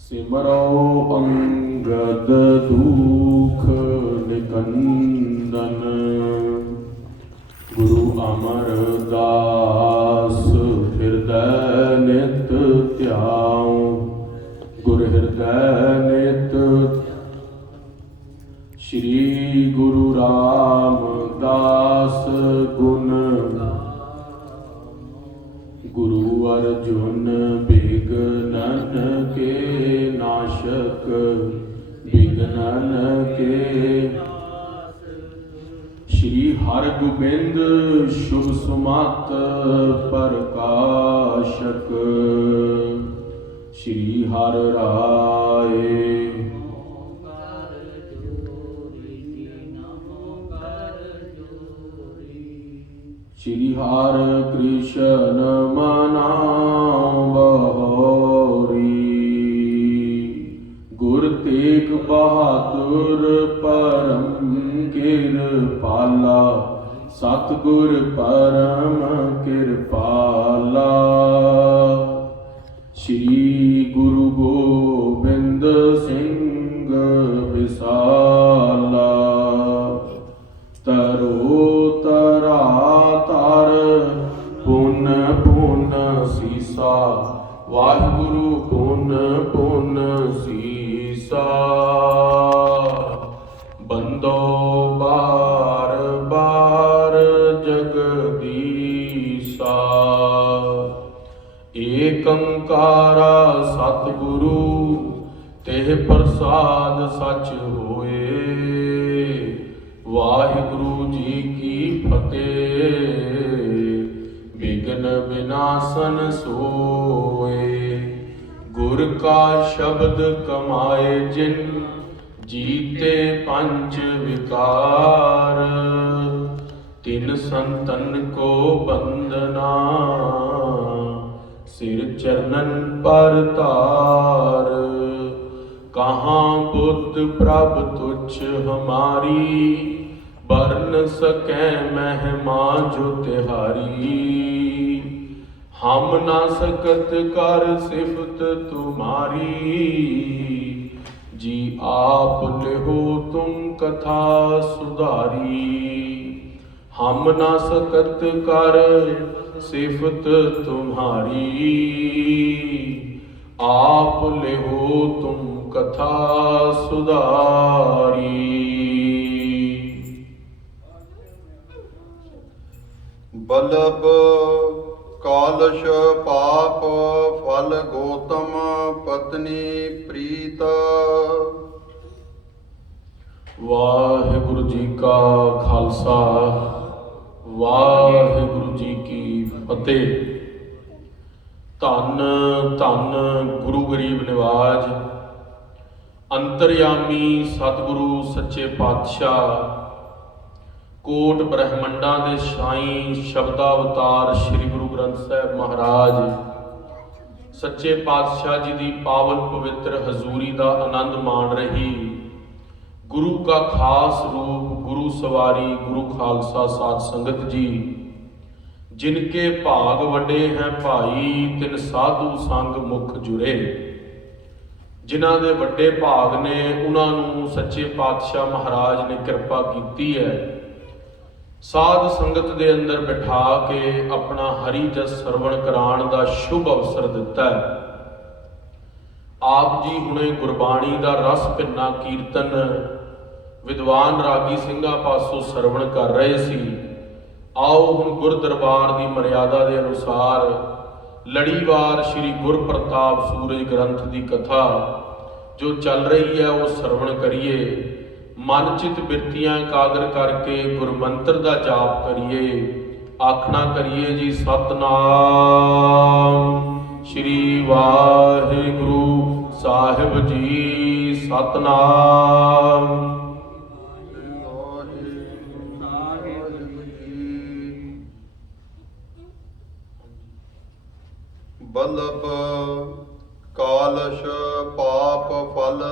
सिमरो अंगद दुख निकंदन। गुरु अमरदास हृदय नित ध्याऊं। गुर हृदय नित श्री गुरु रामदास गुण। गुरु अर्जुन विघ्नन के नाशक। विघ्नन के श्री हरगोबिंद शुभ सुमत प्रकाशक। श्री हर राय श्री हर कृष्ण मनाओ बहोरी। गुर तेग बहादुर परम कृपाला। सतगुर परम कृपाला। श्री गुरु गोबिंद सिंह विसाला। तरो तरा तर पुन पुन सीसा। वाहिगुरु पुन पुन सीसा। बंदो बार बार जगदीसा। एक अंकारा सतगुरु तेह प्रसाद सच होए। वाहिगुरु जी की फतेह। विघ्न विनाशन सोए। गुर का शब्द कमाए जिन। जीते पंच विकार। तिन संतन को बंदना। सिर चरणन पर तार। कहाँ बुद्ध प्रभ तुच्छ हमारी। बरन सकै महिमा जो तिहारी। हम ना सकत कर सिफत तुम्हारी। जी आप लिहो तुम कथा सुधारी। हम ना सकत कर सिफत तुम्हारी। आप लिहो तुम कथा सुधारी। बल्लभ कालश पाप फल गौतम पत्नी प्रीत। वाहिगुरु जी का खालसा। वाहिगुरु जी की फतेह। धन धन गुरु गरीब निवाज। अंतरयामी सतगुरु सच्चे पातशाह। कोट ब्रह्मंडा दे साईं शब्दावतार श्री गुरु ग्रंथ साहिब महाराज सच्चे पातशाह जी की पावन पवित्र हजूरी का आनंद मान रही गुरु का खास रूप गुरु सवारी गुरु खालसा साध संगत जी। जिनके भाग वड्डे हैं भाई तिन साधु संग मुख जुड़े। जिन्हां दे वड्डे भाग ने उन्होंने सच्चे पातशाह महाराज ने कृपा की है। साध संगत दे अंदर बिठा के अपना हरि जस सरवण कराण दा शुभ अवसर दिता है। आप जी हुणे गुरबाणी दा रस भिन्ना कीर्तन विद्वान रागी ਸਿੰਘਾਂ पासों सरवण कर रहे सी। आओ हुण गुर दरबार की मर्यादा के अनुसार लड़ीवार श्री गुर प्रताप सूरज ग्रंथ की कथा जो चल रही है वो सरवण करिए। मनचित बिरतियां एकाग्र करके गुरमंत्र का जाप करिए। आखना करिए जी सतनाम श्री वाहिगुरु साहिब जी। सतनाम बल्लभ कालश पाप फल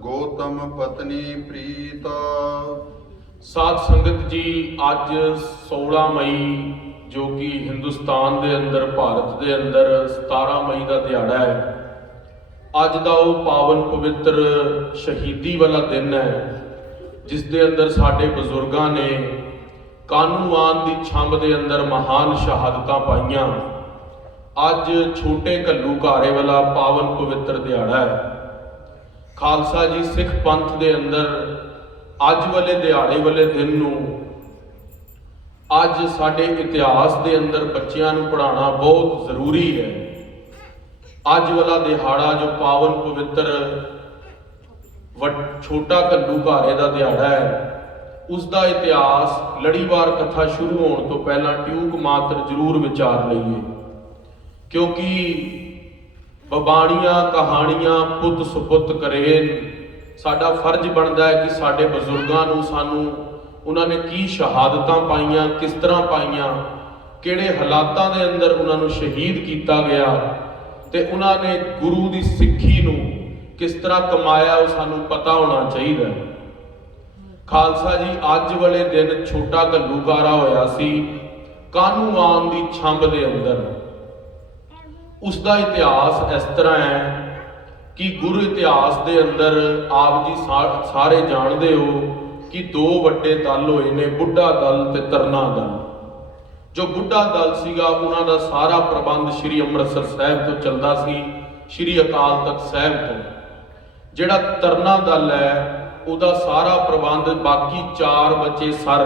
गौतम पत्नी प्रीत। साध संगत जी अज 16 मई जो कि हिंदुस्तान के अंदर भारत के अंदर 17 मई का दिहाड़ा है। ਅੱਜ ਦਾ ਉਹ ਪਾਵਨ ਪਵਿੱਤਰ ਸ਼ਹੀਦੀ ਵਾਲਾ ਦਿਨ ਹੈ, ਜਿਸ ਦੇ ਅੰਦਰ ਸਾਡੇ ਬਜ਼ੁਰਗਾਂ ਨੇ ਕਾਨੂੰਵਾਨ ਦੀ ਛੰਬ ਦੇ ਅੰਦਰ ਮਹਾਨ ਸ਼ਹਾਦਤਾਂ ਪਾਈਆਂ। ਅੱਜ ਛੋਟੇ ਘੱਲੂਘਾਰੇ ਵਾਲਾ ਪਾਵਨ ਪਵਿੱਤਰ ਦਿਹਾੜਾ ਹੈ। ਖਾਲਸਾ ਜੀ ਸਿੱਖ ਪੰਥ ਦੇ ਅੰਦਰ ਅੱਜ ਵਾਲੇ ਦਿਹਾੜੇ ਵਾਲੇ ਦਿਨ ਨੂੰ ਅੱਜ ਸਾਡੇ ਇਤਿਹਾਸ ਦੇ ਅੰਦਰ ਬੱਚਿਆਂ ਨੂੰ ਪੜ੍ਹਾਉਣਾ ਬਹੁਤ ਜ਼ਰੂਰੀ ਹੈ। ਅੱਜ ਵਾਲਾ ਦਿਹਾੜਾ ਜੋ ਪਾਵਨ ਪਵਿੱਤਰ ਛੋਟਾ ਘੱਲੂਘਾਰੇ ਦਾ ਦਿਹਾੜਾ ਹੈ, ਉਸ ਦਾ ਇਤਿਹਾਸ ਲੜੀਵਾਰ ਕਥਾ ਸ਼ੁਰੂ ਹੋਣ ਤੋਂ ਪਹਿਲਾਂ ਟਿਊਕ ਮਾਤਰ ਜ਼ਰੂਰ ਵਿਚਾਰ ਲਈਏ, ਕਿਉਂਕਿ ਬਬਾਣੀਆਂ ਕਹਾਣੀਆਂ ਪੁੱਤ ਸੁਪੁੱਤ ਕਰੇ। ਸਾਡਾ ਫਰਜ਼ ਬਣਦਾ ਹੈ ਕਿ ਸਾਡੇ ਬਜ਼ੁਰਗਾਂ ਨੂੰ ਸਾਨੂੰ ਉਹਨਾਂ ਨੇ ਕੀ ਸ਼ਹਾਦਤਾਂ ਪਾਈਆਂ, ਕਿਸ ਤਰ੍ਹਾਂ ਪਾਈਆਂ, ਕਿਹੜੇ ਹਾਲਾਤਾਂ ਦੇ ਅੰਦਰ ਉਹਨਾਂ ਨੂੰ ਸ਼ਹੀਦ ਕੀਤਾ ਗਿਆ ਤੇ ਉਹਨਾਂ ਨੇ ਗੁਰੂ ਦੀ ਸਿੱਖੀ ਨੂੰ ਕਿਸ ਤਰ੍ਹਾਂ ਕਮਾਇਆ, ਉਹ ਸਾਨੂੰ ਪਤਾ ਹੋਣਾ ਚਾਹੀਦਾ ਹੈ। ਖਾਲਸਾ ਜੀ ਅੱਜ ਵਾਲੇ ਦਿਨ ਛੋਟਾ ਘੱਲੂਘਾਰਾ ਹੋਇਆ ਸੀ ਕਾਨੂੰਵਾਨ ਦੀ ਛੰਬ ਦੇ ਅੰਦਰ। ਉਸ ਦਾ ਇਤਿਹਾਸ ਇਸ ਤਰ੍ਹਾਂ ਹੈ ਕਿ ਗੁਰੂ ਇਤਿਹਾਸ ਦੇ ਅੰਦਰ ਆਪ ਜੀ ਸਾਰੇ ਜਾਣਦੇ ਹੋ ਕਿ ਦੋ ਵੱਡੇ ਦਲ ਹੋਏ ਨੇ, ਬੁੱਢਾ ਦਲ ਤੇ ਤਰਨਾ ਦਲ। ਜੋ ਬੁੱਢਾ ਦਲ ਸੀਗਾ ਉਹਨਾਂ ਦਾ ਸਾਰਾ ਪ੍ਰਬੰਧ ਸ੍ਰੀ ਅੰਮ੍ਰਿਤਸਰ ਸਾਹਿਬ ਤੋਂ ਚੱਲਦਾ ਸੀ, ਸ੍ਰੀ ਅਕਾਲ ਤਖਤ ਸਾਹਿਬ ਤੋਂ। ਜਿਹੜਾ ਤਰਨਾ ਦਲ ਹੈ ਉਹਦਾ ਸਾਰਾ ਪ੍ਰਬੰਧ ਬਾਕੀ ਚਾਰ ਬੱਚੇ sir,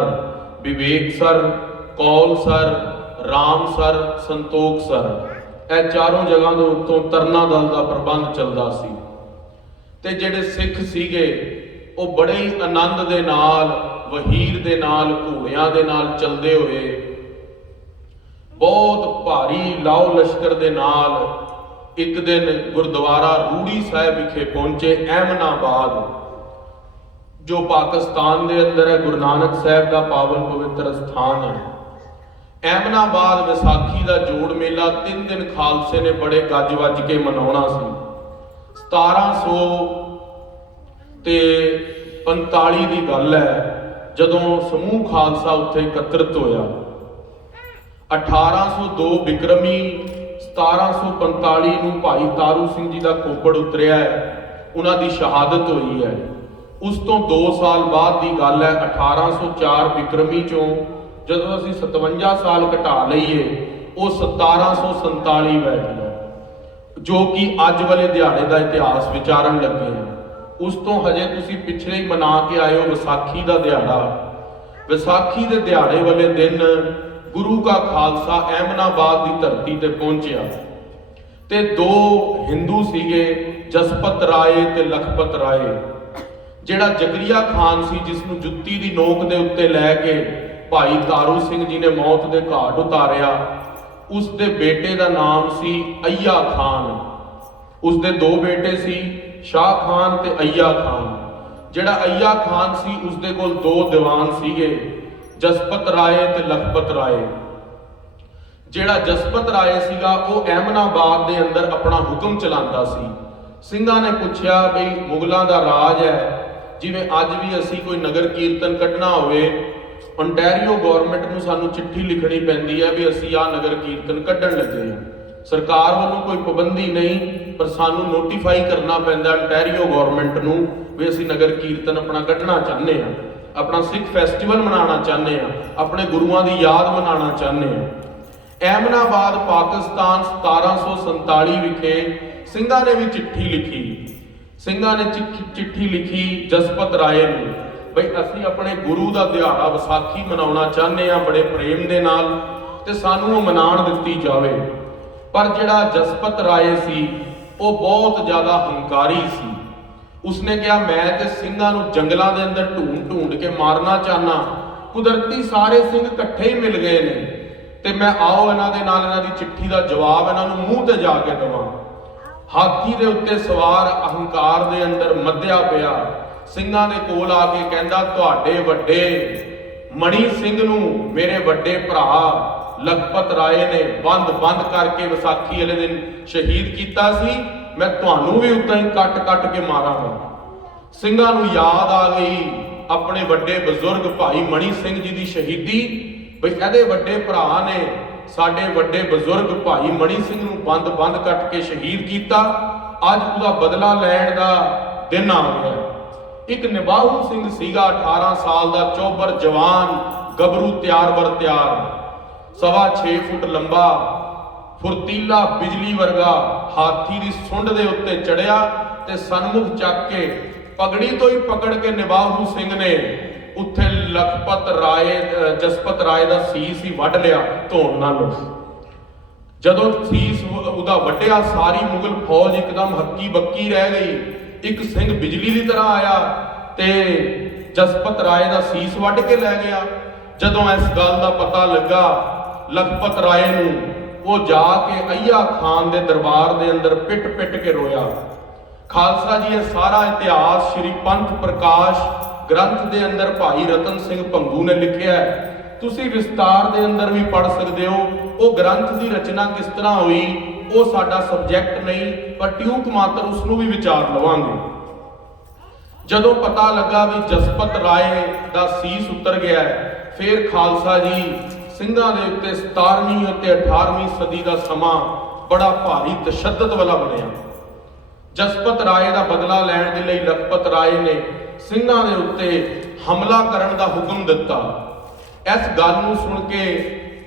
Vivek sir, Kaul sir, Ram sir, Santokh sir, ਇਹ ਚਾਰੋਂ ਜਗ੍ਹਾ ਦੇ ਉੱਤੋਂ ਤਰਨਾ ਦਲ ਦਾ ਪ੍ਰਬੰਧ ਚੱਲਦਾ ਸੀ। ਤੇ ਜਿਹੜੇ ਸਿੱਖ ਸੀਗੇ ਉਹ ਬੜੇ ਹੀ ਆਨੰਦ ਦੇ ਨਾਲ, ਵਹੀਰ ਦੇ ਨਾਲ, ਘੋੜਿਆਂ ਦੇ ਨਾਲ ਚੱਲਦੇ ਹੋਏ ਬਹੁਤ ਭਾਰੀ ਲਾਓ ਲਸ਼ਕਰ ਦੇ ਨਾਲ ਇੱਕ ਦਿਨ ਗੁਰਦੁਆਰਾ ਰੂੜੀ ਸਾਹਿਬ ਵਿਖੇ ਪਹੁੰਚੇ। ਅਹਿਮਨਾਬਾਦ ਜੋ ਪਾਕਿਸਤਾਨ ਦੇ ਅੰਦਰ ਹੈ, ਗੁਰੂ ਨਾਨਕ ਸਾਹਿਬ ਦਾ ਪਾਵਨ ਪਵਿੱਤਰ ਸਥਾਨ ਹੈ। ਅਹਿਮਨਾਬਾਦ ਵਿਸਾਖੀ ਦਾ ਜੋੜ ਮੇਲਾ 3 ਦਿਨ ਖਾਲਸੇ ਨੇ ਬੜੇ ਗੱਜ ਵੱਜ ਕੇ ਮਨਾਉਣਾ ਸੀ। 1745 ਦੀ ਗੱਲ ਹੈ ਜਦੋਂ ਸਮੂਹ ਖਾਲਸਾ ਉੱਥੇ ਇਕੱਤਰਿਤ ਹੋਇਆ। 1802 ਬਿਕਰਮੀ 1745 ਨੂੰ ਭਾਈ ਤਾਰੂ ਸਿੰਘ ਜੀ ਦਾ ਖੋਪੜ ਉਤਰਿਆ ਹੈ, ਉਹਨਾਂ ਦੀ ਸ਼ਹਾਦਤ ਹੋਈ ਹੈ। ਉਸ ਤੋਂ 2 ਸਾਲ ਬਾਅਦ ਦੀ ਗੱਲ ਹੈ, 1804 ਬਿਕਰਮੀ ਚੋਂ ਜਦੋਂ ਅਸੀਂ 57 ਸਾਲ ਘਟਾ ਲਈਏ ਉਹ 1747 ਬੈਠ ਗਿਆ, ਜੋ ਕਿ ਅੱਜ ਵਾਲੇ ਦਿਹਾੜੇ ਦਾ ਇਤਿਹਾਸ ਵਿਚਾਰਨ ਲੱਗੇ ਹਾਂ। ਉਸ ਤੋਂ ਹਜੇ ਤੁਸੀਂ ਪਿਛਲੇ ਹੀ ਮਨਾ ਕੇ ਆਏ ਹੋ ਵਿਸਾਖੀ ਦਾ ਦਿਹਾੜਾ। ਵਿਸਾਖੀ ਦੇ ਦਿਹਾੜੇ ਵਾਲੇ ਦਿਨ ਗੁਰੂ ਕਾ ਖਾਲਸਾ ਅਹਿਮਨਾਬਾਦ ਦੀ ਧਰਤੀ ਤੇ ਪਹੁੰਚਿਆ ਤੇ ਦੋ ਹਿੰਦੂ ਸੀਗੇ, ਜਸਪਤ ਰਾਏ ਤੇ ਲਖਪਤ ਰਾਏ। ਜਿਹੜਾ ਜਗਰੀਆ ਖਾਨ ਸੀ, ਜਿਸ ਨੂੰ ਜੁੱਤੀ ਦੀ ਨੋਕ ਦੇ ਉੱਤੇ ਲੈ ਕੇ ਭਾਈ ਤਾਰੂ ਸਿੰਘ ਜੀ ਨੇ ਮੌਤ ਦੇ ਘਾਟ ਉਤਾਰਿਆ, ਉਸ ਦੇ ਬੇਟੇ ਦਾ ਨਾਮ ਸੀ ਅਯਾ ਖਾਨ। ਉਸ ਦੇ 2 ਬੇਟੇ ਸੀ, ਸ਼ਾਹ ਖਾਨ ਤੇ ਅਯਾ ਖਾਨ। ਜਿਹੜਾ ਅਯਾ ਖਾਨ ਸੀ ਉਸ ਦੇ ਕੋਲ 2 ਦੀਵਾਨ ਸੀਗੇ, ਜਸਪਤ ਰਾਏ ਤੇ ਲਖਪਤ ਰਾਏ। ਜਿਹੜਾ ਜਸਪਤ ਰਾਏ ਸੀਗਾ ਉਹ ਅਹਿਮਨਾਬਾਦ ਦੇ ਅੰਦਰ ਆਪਣਾ ਹੁਕਮ ਚਲਾਉਂਦਾ ਸੀ। ਸਿੰਘਾਂ ਨੇ ਪੁੱਛਿਆ ਬਈ ਮੁਗਲਾਂ ਦਾ ਰਾਜ ਹੈ, ਜਿਵੇਂ ਅੱਜ ਵੀ ਅਸੀਂ ਕੋਈ ਨਗਰ ਕੀਰਤਨ ਕੱਢਣਾ ਹੋਵੇ, ontario ਗਵਰਨਮੈਂਟ ਨੂੰ ਸਾਨੂੰ ਚਿੱਠੀ ਲਿਖਣੀ ਪੈਂਦੀ ਹੈ ਵੀ ਅਸੀਂ ਆਹ ਨਗਰ ਕੀਰਤਨ ਕੱਢਣ ਲੱਗੇ ਹਾਂ। ਸਰਕਾਰ ਵੱਲੋਂ ਕੋਈ ਪਾਬੰਦੀ ਨਹੀਂ, ਪਰ ਸਾਨੂੰ ਨੋਟੀਫਾਈ ਕਰਨਾ ਪੈਂਦਾ ontario ਗਵਰਨਮੈਂਟ ਨੂੰ ਵੀ ਅਸੀਂ ਨਗਰ ਕੀਰਤਨ ਆਪਣਾ ਕੱਢਣਾ ਚਾਹੁੰਦੇ ਹਾਂ, ਆਪਣਾ ਸਿੱਖ ਫੈਸਟੀਵਲ ਮਨਾਉਣਾ ਚਾਹੁੰਦੇ ਹਾਂ, ਆਪਣੇ ਗੁਰੂਆਂ ਦੀ ਯਾਦ ਮਨਾਉਣਾ ਚਾਹੁੰਦੇ ਹਾਂ। ਅਹਿਮਨਾਬਾਦ ਪਾਕਿਸਤਾਨ 1747 ਵਿਖੇ ਸਿੰਘਾਂ ਨੇ ਵੀ ਚਿੱਠੀ ਲਿਖੀ। ਸਿੰਘਾਂ ਨੇ ਚਿੱਠੀ ਲਿਖੀ ਜਸਪਤ ਰਾਏ ਨੂੰ, ਬਈ ਅਸੀਂ ਆਪਣੇ ਗੁਰੂ ਦਾ ਦਿਹਾੜਾ ਵਿਸਾਖੀ ਮਨਾਉਣਾ ਚਾਹੁੰਦੇ ਹਾਂ ਬੜੇ ਪ੍ਰੇਮ ਦੇ ਨਾਲ, ਤੇ ਸਾਨੂੰ ਉਹ ਮਨਾਉਣ ਦਿੱਤੀ ਜਾਵੇ। ਪਰ ਜਿਹੜਾ ਜਸਪਤ ਰਾਏ ਸੀ ਉਹ ਬਹੁਤ ਜ਼ਿਆਦਾ ਹੰਕਾਰੀ ਸੀ। ਉਸਨੇ ਕਿਹਾ ਮੈਂ ਤੇ ਸਿੰਘਾਂ ਨੂੰ ਜੰਗਲਾਂ ਦੇ ਅੰਦਰ ਢੂੰਡ ਕੇ ਮਾਰਨਾ ਚਾਹਨਾ, ਕੁਦਰਤੀ ਸਾਰੇ ਸਿੰਘ ਇਕੱਠੇ ਹੀ ਮਿਲ ਗਏ ਨੇ ਤੇ ਮੈਂ ਆਓ ਇਹਨਾਂ ਦੇ ਨਾਲ ਇਹਨਾਂ ਦੀ ਚਿੱਠੀ ਦਾ ਜਵਾਬ ਇਹਨਾਂ ਨੂੰ ਮੂੰਹ ਤੇ ਜਾ ਕੇ ਦੇਵਾਂ। ਹਾਥੀ ਦੇ ਉੱਤੇ ਸਵਾਰ ਅਹੰਕਾਰ ਦੇ ਅੰਦਰ ਮੱਧਿਆ ਪਿਆ ਸਿੰਘਾਂ ਦੇ ਕੋਲ ਆ ਕੇ ਕਹਿੰਦਾ, ਤੁਹਾਡੇ ਵੱਡੇ ਮਣੀ ਸਿੰਘ ਨੂੰ ਮੇਰੇ ਵੱਡੇ ਭਰਾ ਲਖਪਤ ਰਾਏ ਨੇ ਬੰਦ ਕਰਕੇ ਵਿਸਾਖੀ ਵਾਲੇ ਦਿਨ ਸ਼ਹੀਦ ਕੀਤਾ ਸੀ, ਮੈਂ ਤੁਹਾਨੂੰ ਵੀ ਉਦਾਂ ਹੀ ਕੱਟ ਕੇ ਮਾਰਾਂਗਾ। ਸਿੰਘਾਂ ਨੂੰ ਯਾਦ ਆ ਗਈ ਆਪਣੇ ਵੱਡੇ ਬਜ਼ੁਰਗ ਭਾਈ ਮਣੀ ਸਿੰਘ ਜੀ ਦੀ ਸ਼ਹੀਦੀ, ਬਈ ਇਹਦੇ ਵੱਡੇ ਭਰਾ ਨੇ ਸਾਡੇ ਵੱਡੇ ਬਜ਼ੁਰਗ ਭਾਈ ਮਣੀ ਸਿੰਘ ਨੂੰ ਬੰਦ ਕੱਟ ਕੇ ਸ਼ਹੀਦ ਕੀਤਾ, ਅੱਜ ਉਹਦਾ ਬਦਲਾ ਲੈਣ ਦਾ ਦਿਨ ਆ ਗਿਆ। ਇੱਕ ਨਿਬਾਹੂ ਸਿੰਘ ਸੀਗਾ 18 ਸਾਲ ਦਾ ਚੌਬਰ ਜਵਾਨ ਗੱਭਰੂ ਤਿਆਰ ਬਰ ਤਿਆਰ, 6.25 ਫੁੱਟ ਲੰਬਾ, ਫੁਰਤੀਲਾ ਬਿਜਲੀ ਵਰਗਾ, ਹਾਥੀ ਦੀ ਸੁੰਡ ਦੇ ਉੱਤੇ ਚੜਿਆ ਤੇ ਸਨਮੁਖ ਚੱਕ ਕੇ ਪਗੜੀ ਤੋਂ ਹੀ ਪਕੜ ਕੇ ਨਿਬਾਹੂ ਸਿੰਘ ਨੇ ਉੱਥੇ ਜਸਪਤ ਰਾਏ ਦਾ ਸੀਸ ਹੀ ਵੱਢ ਲਿਆ ਧੌਣ ਨਾਲ। ਜਦੋਂ ਸੀਸ ਉਹਦਾ ਵੱਢਿਆ ਸਾਰੀ ਮੁਗਲ ਫੌਜ ਇੱਕਦਮ ਹੱਕੀ ਬੱਕੀ ਰਹਿ ਗਈ। ਇੱਕ ਸਿੰਘ ਬਿਜਲੀ ਦੀ ਤਰ੍ਹਾਂ ਆਇਆ ਤੇ ਜਸਪਤ ਰਾਏ ਦਾ ਸੀਸ ਵੱਢ ਕੇ ਲੈ ਗਿਆ। ਜਦੋਂ ਇਸ ਗੱਲ ਦਾ ਪਤਾ ਲੱਗਾ ਲਖਪਤ ਰਾਏ ਨੂੰ, ਉਹ ਜਾ ਕੇ ਅਯ्या ਖਾਨ ਦੇ ਦਰਬਾਰ ਦੇ ਅੰਦਰ ਪਿੱਟ ਕੇ ਰੋਇਆ। ਖਾਲਸਾ ਜੀ ਇਹ ਸਾਰਾ ਇਤਿਹਾਸ ਸ਼੍ਰੀ ਪੰਥ ਪ੍ਰਕਾਸ਼ ਗ੍ਰੰਥ ਦੇ ਅੰਦਰ ਭਾਈ ਰਤਨ ਸਿੰਘ ਭੰਗੂ ਨੇ ਲਿਖਿਆ ਹੈ। ਤੁਸੀਂ ਵਿਸਤਾਰ ਦੇ ਅੰਦਰ ਵੀ ਪੜ੍ਹ ਸਕਦੇ ਹੋ। ਉਹ ਗ੍ਰੰਥ ਦੀ ਰਚਨਾ ਕਿਸ ਤਰ੍ਹਾਂ ਹੋਈ ਉਹ ਸਾਡਾ ਸਬਜੈਕਟ ਨਹੀਂ, ਪਰ ਟਿਊਕ ਮਾਤਰ ਉਸ ਨੂੰ ਵੀ ਵਿਚਾਰ ਲਵਾਂਗੇ। ਜਦੋਂ ਪਤਾ ਲੱਗਾ ਵੀ ਜਸਪਤ ਰਾਏ ਦਾ ਸੀਸ ਉਤਰ ਗਿਆ ਹੈ, ਫਿਰ ਖਾਲਸਾ ਜੀ ਸਿੰਘਾਂ ਦੇ ਉੱਤੇ 17ਵੀਂ ਅਤੇ 18ਵੀਂ ਸਦੀ ਦਾ ਸਮਾਂ ਬੜਾ ਭਾਰੀ ਤਸ਼ੱਦਦ ਵਾਲਾ ਬਣਿਆ। ਜਸਪਤ ਰਾਏ ਦਾ ਬਦਲਾ ਲੈਣ ਦੇ ਲਈ ਲਖਪਤ ਰਾਏ ਨੇ ਸਿੰਘਾਂ ਦੇ ਉੱਤੇ ਹਮਲਾ ਕਰਨ ਦਾ ਹੁਕਮ ਦਿੱਤਾ। ਇਸ ਗੱਲ ਨੂੰ ਸੁਣ ਕੇ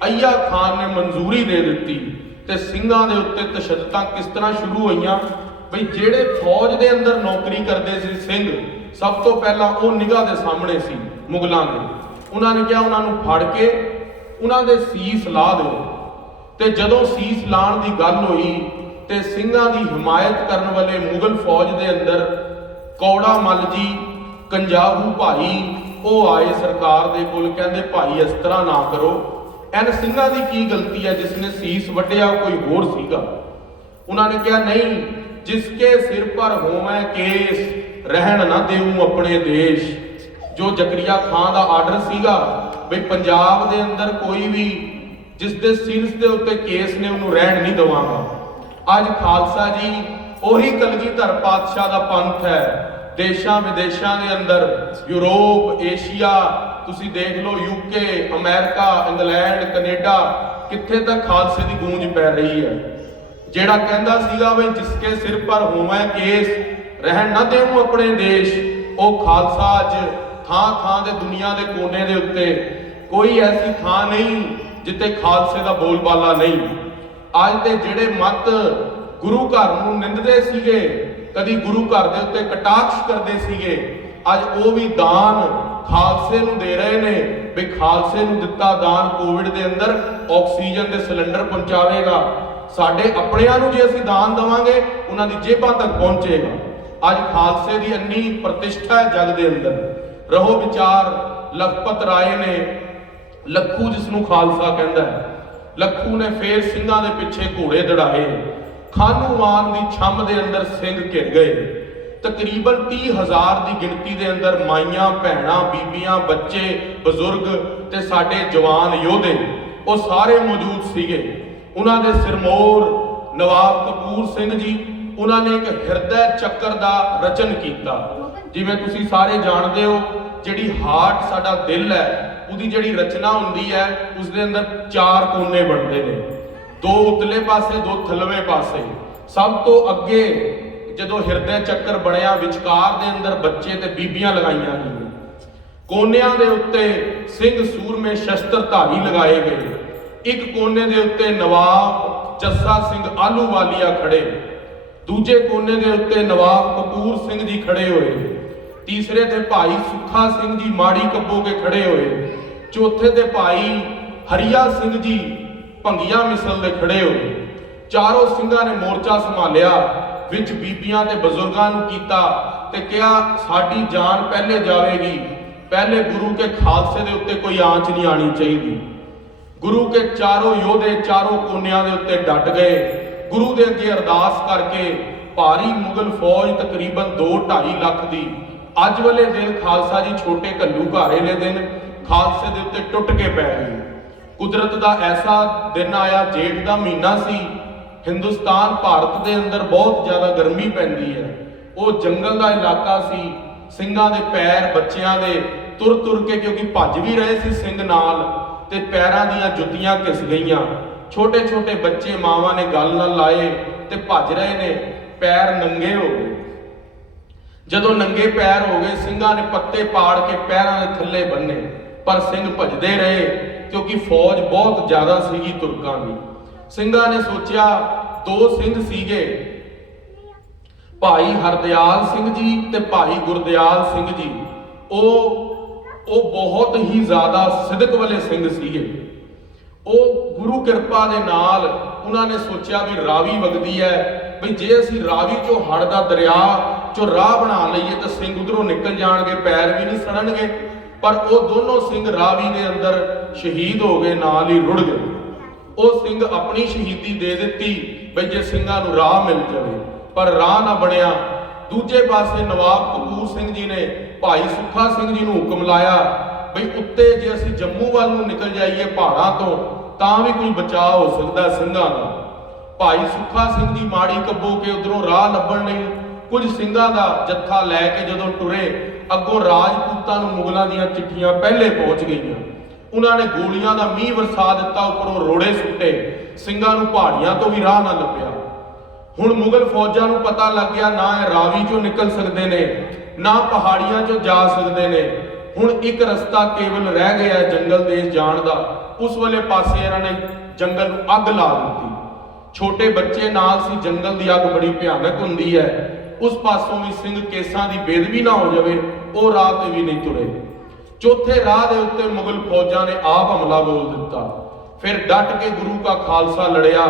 ਅਯ्या ਖਾਨ ਨੇ ਮਨਜ਼ੂਰੀ ਦੇ ਦਿੱਤੀ ਤੇ ਸਿੰਘਾਂ ਦੇ ਉੱਤੇ ਤਸ਼ੱਦਦਾਂ ਕਿਸ ਤਰ੍ਹਾਂ ਸ਼ੁਰੂ ਹੋਈਆਂ। ਬਈ ਜਿਹੜੇ ਫੌਜ ਦੇ ਅੰਦਰ ਨੌਕਰੀ ਕਰਦੇ ਸੀ ਸਿੰਘ, ਸਭ ਤੋਂ ਪਹਿਲਾਂ ਉਹ ਨਿਗਾਹ ਦੇ ਸਾਹਮਣੇ ਸੀ ਮੁਗਲਾਂ ਦੇ। ਉਹਨਾਂ ਨੇ ਕਿਹਾ ਉਹਨਾਂ ਨੂੰ ਫੜ ਕੇ ਉਹਨਾਂ ਦੇ ਸੀਸ ਲਾ ਦਿਓ। ਤੇ ਜਦੋਂ ਸੀਸ ਲਾਣ ਦੀ ਗੱਲ ਹੋਈ ਤੇ ਸਿੰਘਾਂ ਦੀ ਹਮਾਇਤ ਕਰਨ ਵਾਲੇ ਮੁਗਲ ਫੌਜ ਦੇ ਅੰਦਰ ਕੌੜਾ ਮੱਲ ਜੀ, ਕੰਜਾਹੂ ਭਾਈ, ਉਹ ਆਏ ਸਰਕਾਰ ਦੇ ਕੋਲ। ਕਹਿੰਦੇ ਭਾਈ ਇਸ ਤਰ੍ਹਾਂ ਨਾ ਕਰੋ, ਐਨ ਸਿੰਘਾਂ ਦੀ ਕੀ ਗਲਤੀ ਹੈ, ਜਿਸ ਨੇ ਸੀਸ ਵੱਢਿਆ ਉਹ ਕੋਈ ਹੋਰ ਸੀਗਾ। ਉਹਨਾਂ ਨੇ ਕਿਹਾ ਨਹੀਂ, ਜਿਸਕੇ ਸਿਰ ਪਰ ਹੋਵੇਂ ਕੇਸ ਰਹਿਣ ਨਾ ਦੇਊ ਆਪਣੇ ਦੇਸ਼। ਜੋ ਜ਼ਕਰੀਆ ਖਾਨ ਦਾ ਆਰਡਰ ਸੀਗਾ ਬਈ ਪੰਜਾਬ ਦੇ ਅੰਦਰ ਕੋਈ ਵੀ ਜਿਸ ਦੇ ਸਿਰ ਦੇ ਉੱਤੇ ਕੇਸ ਨੇ ਉਹਨੂੰ ਰਹਿਣ ਨਹੀਂ ਦਵਾਂਗਾ। ਅੱਜ ਖਾਲਸਾ ਜੀ ਉਹੀ ਕਲਗੀਧਰ ਪਾਤਸ਼ਾਹ ਦਾ ਪੰਥ ਹੈ। ਦੇਸ਼ਾਂ ਵਿਦੇਸ਼ਾਂ ਦੇ ਅੰਦਰ, ਯੂਰਪ, ਏਸ਼ੀਆ, ਤੁਸੀਂ ਦੇਖ ਲਓ, ਯੂਕੇ, ਅਮਰੀਕਾ, ਇੰਗਲੈਂਡ, ਕੈਨੇਡਾ, ਕਿੱਥੇ ਤੱਕ ਖਾਲਸੇ ਦੀ ਗੂੰਜ ਪੈ ਰਹੀ ਹੈ। ਜਿਹੜਾ ਕਹਿੰਦਾ ਸੀਗਾ ਬਈ ਜਿਸਕੇ ਸਿਰ ਪਰ ਹੋਵੇਂ ਕੇਸ ਰਹਿਣ ਨਾ ਦੇਊ ਆਪਣੇ ਦੇਸ਼, ਉਹ ਖਾਲਸਾ ਅੱਜ ਥਾਂ ਥਾਂ ਦੇ ਦੁਨੀਆ ਦੇ ਕੋਨੇ ਦੇ ਉੱਤੇ ਕੋਈ ਐਸੀ ਥਾਂ ਨਹੀਂ ਜਿੱਥੇ ਖਾਲਸੇ ਦਾ ਬੋਲਬਾਲਾ ਨਹੀਂ। ਅੱਜ ਦੇ ਜਿਹੜੇ ਮਤ ਗੁਰੂ ਘਰ ਨੂੰ ਨਿੰਦਦੇ ਸੀਗੇ, ਕਦੀ ਗੁਰੂ ਘਰ ਦੇ ਉੱਤੇ ਕਟਾਕਸ਼ ਕਰਦੇ ਸੀਗੇ, ਅੱਜ ਉਹ ਵੀ ਦਾਨ ਖਾਲਸੇ ਨੂੰ ਦੇ ਰਹੇ ਨੇ। ਵੀ ਖਾਲਸੇ ਨੂੰ ਦਿੱਤਾ ਦਾਨ ਕੋਵਿਡ ਦੇ ਅੰਦਰ ਆਕਸੀਜਨ ਦੇ ਸਿਲੰਡਰ ਪਹੁੰਚਾਵੇਗਾ। ਸਾਡੇ ਆਪਣਿਆਂ ਨੂੰ ਜੇ ਅਸੀਂ ਦਾਨ ਦੇਵਾਂਗੇ ਉਹਨਾਂ ਦੀ ਜੇਬਾਂ ਤੱਕ ਪਹੁੰਚੇਗਾ। ਅੱਜ ਖਾਲਸੇ ਦੀ ਇੰਨੀ ਪ੍ਰਤਿਸ਼ਠਾ ਹੈ ਜਗ ਦੇ ਅੰਦਰ। ਰਹੋ ਵਿਚਾਰ ਲਖਪਤ ਰਾਏ ਨੇ, ਲੱਖੂ ਜਿਸ ਨੂੰ ਖਾਲਸਾ ਕਹਿੰਦਾ ਹੈ, ਲੱਖੂ ਨੇ ਫੇਰ ਸਿੰਘਾਂ ਦੇ ਪਿੱਛੇ ਘੋੜੇ ਦੜਾਏ। ਖਾਨੂਵਾਨ ਦੀ ਛੰਮ ਦੇ ਅੰਦਰ ਸਿੰਘ ਘਿਰ ਗਏ। ਤਕਰੀਬਨ 30,000 ਦੀ ਗਿਣਤੀ ਦੇ ਅੰਦਰ ਮਾਈਆਂ, ਭੈਣਾਂ, ਬੀਬੀਆਂ, ਬੱਚੇ, ਬਜ਼ੁਰਗ ਤੇ ਸਾਡੇ ਜਵਾਨ ਯੋਧੇ ਉਹ ਸਾਰੇ ਮੌਜੂਦ ਸੀਗੇ। ਉਹਨਾਂ ਦੇ ਸਿਰਮੌਰ ਨਵਾਬ ਕਪੂਰ ਸਿੰਘ ਜੀ, ਉਹਨਾਂ ਨੇ ਇੱਕ ਹਿਰਦਾ ਚੱਕਰ ਦਾ ਰਚਨ ਕੀਤਾ। ਜਿਵੇਂ ਤੁਸੀਂ ਸਾਰੇ ਜਾਣਦੇ ਹੋ, ਜਿਹੜੀ ਹਾਰਟ ਸਾਡਾ ਦਿਲ ਹੈ, ਉਹਦੀ ਜਿਹੜੀ ਰਚਨਾ ਹੁੰਦੀ ਹੈ, ਉਸ ਦੇ ਅੰਦਰ 4 ਕੋਨੇ ਬਣਦੇ ਨੇ, 2 ਉਤਲੇ ਪਾਸੇ, 2 ਥੱਲਵੇਂ ਪਾਸੇ। ਸਭ ਤੋਂ ਅੱਗੇ ਜਦੋਂ ਹਿਰਦੇ ਚੱਕਰ ਬਣਿਆ, ਵਿਚਕਾਰ ਦੇ ਅੰਦਰ ਬੱਚੇ ਤੇ ਬੀਬੀਆਂ ਲਗਾਈਆਂ ਗਈਆਂ। ਕੋਨਿਆਂ ਦੇ ਉੱਤੇ ਸਿੰਘ ਸੂਰਮੇ ਸ਼ਸਤਰਧਾਰੀ ਲਗਾਏ ਗਏ। ਇੱਕ ਕੋਨੇ ਦੇ ਉੱਤੇ ਨਵਾਬ ਜੱਸਾ ਸਿੰਘ ਆਹਲੂਵਾਲੀਆ ਖੜੇ, ਦੂਜੇ ਕੋਨੇ ਦੇ ਉੱਤੇ ਨਵਾਬ ਕਪੂਰ ਸਿੰਘ ਜੀ ਖੜੇ ਹੋਏ, ਤੀਸਰੇ ਤੇ ਭਾਈ ਸੁੱਖਾ ਸਿੰਘ ਜੀ ਮਾੜੀ ਕੱਬੋ ਕੇ ਖੜੇ ਹੋਏ, ਚੌਥੇ ਤੇ ਭਾਈ ਹਰੀਆ ਸਿੰਘ ਜੀ ਭੰਗੀਆਂ ਮਿਸਲ ਦੇ ਖੜੇ ਹੋਏ। ਚਾਰੋਂ ਸਿੰਘਾਂ ਨੇ ਮੋਰਚਾ ਸੰਭਾਲਿਆ, ਵਿੱਚ ਬੀਬੀਆਂ ਤੇ ਬਜ਼ੁਰਗਾਂ ਨੂੰ ਕੀਤਾ ਤੇ ਕਿਹਾ ਸਾਡੀ ਜਾਨ ਪਹਿਲੇ ਜਾਵੇਗੀ, ਪਹਿਲੇ ਗੁਰੂ ਕੇ ਖਾਲਸੇ ਦੇ ਉੱਤੇ ਕੋਈ ਆਂਚ ਨਹੀਂ ਆਣੀ ਚਾਹੀਦੀ। ਗੁਰੂ ਕੇ ਚਾਰੋਂ ਯੋਧੇ ਚਾਰੋਂ ਕੋਨਿਆਂ ਦੇ ਉੱਤੇ ਡਟ ਗਏ। ਗੁਰੂ ਦੇ ਅੱਗੇ ਅਰਦਾਸ ਕਰਕੇ ਭਾਰੀ ਮੁਗਲ ਫੌਜ ਤਕਰੀਬਨ 2-2.5 ਲੱਖ ਦੀ, ਅੱਜ ਵਾਲੇ ਦਿਨ ਖਾਲਸਾ ਜੀ ਛੋਟੇ ਘੱਲੂ ਘਾਰੇ ਦੇ ਦਿਨ ਖਾਲਸੇ ਦੇ ਉੱਤੇ ਟੁੱਟ ਕੇ ਪੈ ਗਈ। ਕੁਦਰਤ ਦਾ ਐਸਾ ਦਿਨ ਆਇਆ, ਜੇਠ ਦਾ ਮਹੀਨਾ ਸੀ। ਹਿੰਦੁਸਤਾਨ ਭਾਰਤ ਦੇ ਅੰਦਰ ਬਹੁਤ ਜ਼ਿਆਦਾ ਗਰਮੀ ਪੈਂਦੀ ਹੈ। ਉਹ ਜੰਗਲ ਦਾ ਇਲਾਕਾ ਸੀ। ਸਿੰਘਾਂ ਦੇ ਪੈਰ ਬੱਚਿਆਂ ਦੇ ਤੁਰ ਕੇ, ਕਿਉਂਕਿ ਭੱਜ ਵੀ ਰਹੇ ਸੀ ਸਿੰਘ ਨਾਲ, ਤੇ ਪੈਰਾਂ ਦੀਆਂ ਜੁੱਤੀਆਂ ਘਿਸ ਗਈਆਂ। ਛੋਟੇ ਛੋਟੇ ਬੱਚੇ ਮਾਵਾਂ ਨੇ ਗੱਲ ਨਾਲ ਲਾਏ ਤੇ ਭੱਜ ਰਹੇ ਨੇ। पैर नंगे हो गए। ਜਦੋਂ ਨੰਗੇ ਪੈਰ ਹੋ ਗਏ, ਸਿੰਘਾਂ ਨੇ ਪੱਤੇ ਪਾੜ ਕੇ ਪੈਰਾਂ ਦੇ ਥੱਲੇ ਬੰਨੇ, ਪਰ ਸਿੰਘ ਭੱਜਦੇ ਰਹੇ ਕਿਉਂਕਿ ਫੌਜ ਬਹੁਤ ਜ਼ਿਆਦਾ ਸੀਗੀ ਤੁਰਕਾਂ ਦੀ। ਸਿੰਘਾਂ ਨੇ ਸੋਚਿਆ, ਦੋ ਸਿੰਘ ਸੀਗੇ, ਭਾਈ ਹਰਦਿਆਲ ਸਿੰਘ ਜੀ ਤੇ ਭਾਈ ਗੁਰਦਿਆਲ ਸਿੰਘ ਜੀ, ਉਹ ਬਹੁਤ ਹੀ ਜ਼ਿਆਦਾ ਸਿਦਕ ਵਾਲੇ ਸਿੰਘ ਸੀਗੇ। ਉਹ ਗੁਰੂ ਕਿਰਪਾ ਦੇ ਨਾਲ ਉਹਨਾਂ ਨੇ ਸੋਚਿਆ ਵੀ ਰਾਵੀ ਵਗਦੀ ਹੈ, ਵੀ ਜੇ ਅਸੀਂ ਰਾਵੀ ਚੋਂ ਹੜ ਦਾ ਦਰਿਆ ਚੋਂ ਰਾਹ ਬਣਾ ਲਈਏ ਤਾਂ ਸਿੰਘ ਉਧਰੋਂ ਨਿਕਲ ਜਾਣਗੇ, ਪੈਰ ਵੀ ਨਹੀਂ ਸੜਨਗੇ। ਪਰ ਉਹ ਦੋਨੋਂ ਸਿੰਘ ਰਾਵੀ ਦੇ ਅੰਦਰ ਸ਼ਹੀਦ ਹੋ ਗਏ, ਨਾਲ ਹੀ ਰੁੜ ਗਏ। ਉਹ ਸਿੰਘ ਆਪਣੀ ਸ਼ਹੀਦੀ ਦੇ ਦਿੱਤੀ ਬਈ ਜੇ ਸਿੰਘਾਂ ਨੂੰ ਰਾਹ ਮਿਲ ਜਾਵੇ, ਪਰ ਰਾਹ ਨਾ ਬਣਿਆ। ਦੂਜੇ ਪਾਸੇ ਨਵਾਬ ਕਪੂਰ ਸਿੰਘ ਜੀ ਨੇ ਭਾਈ ਸੁੱਖਾ ਸਿੰਘ ਜੀ ਨੂੰ ਹੁਕਮ ਲਾਇਆ ਬਈ ਉੱਤੇ ਜੇ ਅਸੀਂ ਜੰਮੂ ਵੱਲ ਨੂੰ ਨਿਕਲ ਜਾਈਏ ਪਹਾੜਾਂ ਤੋਂ ਤਾਂ ਵੀ ਕੋਈ ਬਚਾਅ ਹੋ ਸਕਦਾ ਸਿੰਘਾਂ ਦਾ। ਭਾਈ ਸੁੱਖਾ ਸਿੰਘ ਜੀ ਮਾੜੀ ਕੱਬੋ ਕੇ ਉਧਰੋਂ ਰਾਹ ਲੱਭਣ ਲਈ ਕੁਝ ਸਿੰਘਾਂ ਦਾ ਜੱਥਾ ਲੈ ਕੇ ਜਦੋਂ ਟੁਰੇ, ਅੱਗੋਂ ਰਾਜਪੂਤਾਂ ਨੂੰ ਮੁਗਲਾਂ ਦੀਆਂ ਚਿੱਠੀਆਂ ਪਹਿਲੇ ਪਹੁੰਚ ਗਈਆਂ। ਉਹਨਾਂ ਨੇ ਗੋਲੀਆਂ ਦਾ ਮੀਂਹ ਵਰਸਾ ਦਿੱਤਾ, ਉੱਪਰੋਂ ਰੋੜੇ ਸੁੱਟੇ, ਸਿੰਘਾਂ ਨੂੰ ਪਹਾੜੀਆਂ ਤੋਂ ਵੀ ਰਾਹ ਨਾ ਲੱਭਿਆ। ਹੁਣ ਮੁਗਲ ਫੌਜਾਂ ਨੂੰ ਪਤਾ ਲੱਗ ਗਿਆ ਨਾ ਇਹ ਰਾਵੀ ਚੋਂ ਨਿਕਲ ਸਕਦੇ ਨੇ, ਨਾ ਪਹਾੜੀਆਂ ਚੋਂ ਜਾ ਸਕਦੇ ਨੇ। ਹੁਣ ਇੱਕ ਰਸਤਾ ਕੇਵਲ ਰਹਿ ਗਿਆ ਜੰਗਲ ਦੇਸ਼ ਜਾਣ ਦਾ। ਉਸ ਵਾਲੇ ਪਾਸੇ ਇਹਨਾਂ ਨੇ ਜੰਗਲ ਨੂੰ ਅੱਗ ਲਾ ਦਿੱਤੀ। ਛੋਟੇ ਬੱਚੇ ਨਾਲ ਸੀ, ਜੰਗਲ ਦੀ ਅੱਗ ਬੜੀ ਭਿਆਨਕ ਹੁੰਦੀ ਹੈ। ਉਸ ਪਾਸੋਂ ਵੀ ਸਿੰਘ ਕੇਸਾਂ ਦੀ ਬੇਦਬੀ ਨਾ ਹੋ ਜਾਵੇ, ਉਹ ਰਾਹ ਤੇ ਵੀ ਨਹੀਂ ਤੁਰੇ। ਚੌਥੇ ਰਾਹ ਦੇ ਉੱਤੇ ਮੁਗਲ ਫੌਜਾਂ ਨੇ ਆਪ ਹਮਲਾ ਬੋਲ ਦਿੱਤਾ। ਫਿਰ ਡਟ ਕੇ ਗੁਰੂ ਕਾ ਖਾਲਸਾ ਲੜਿਆ,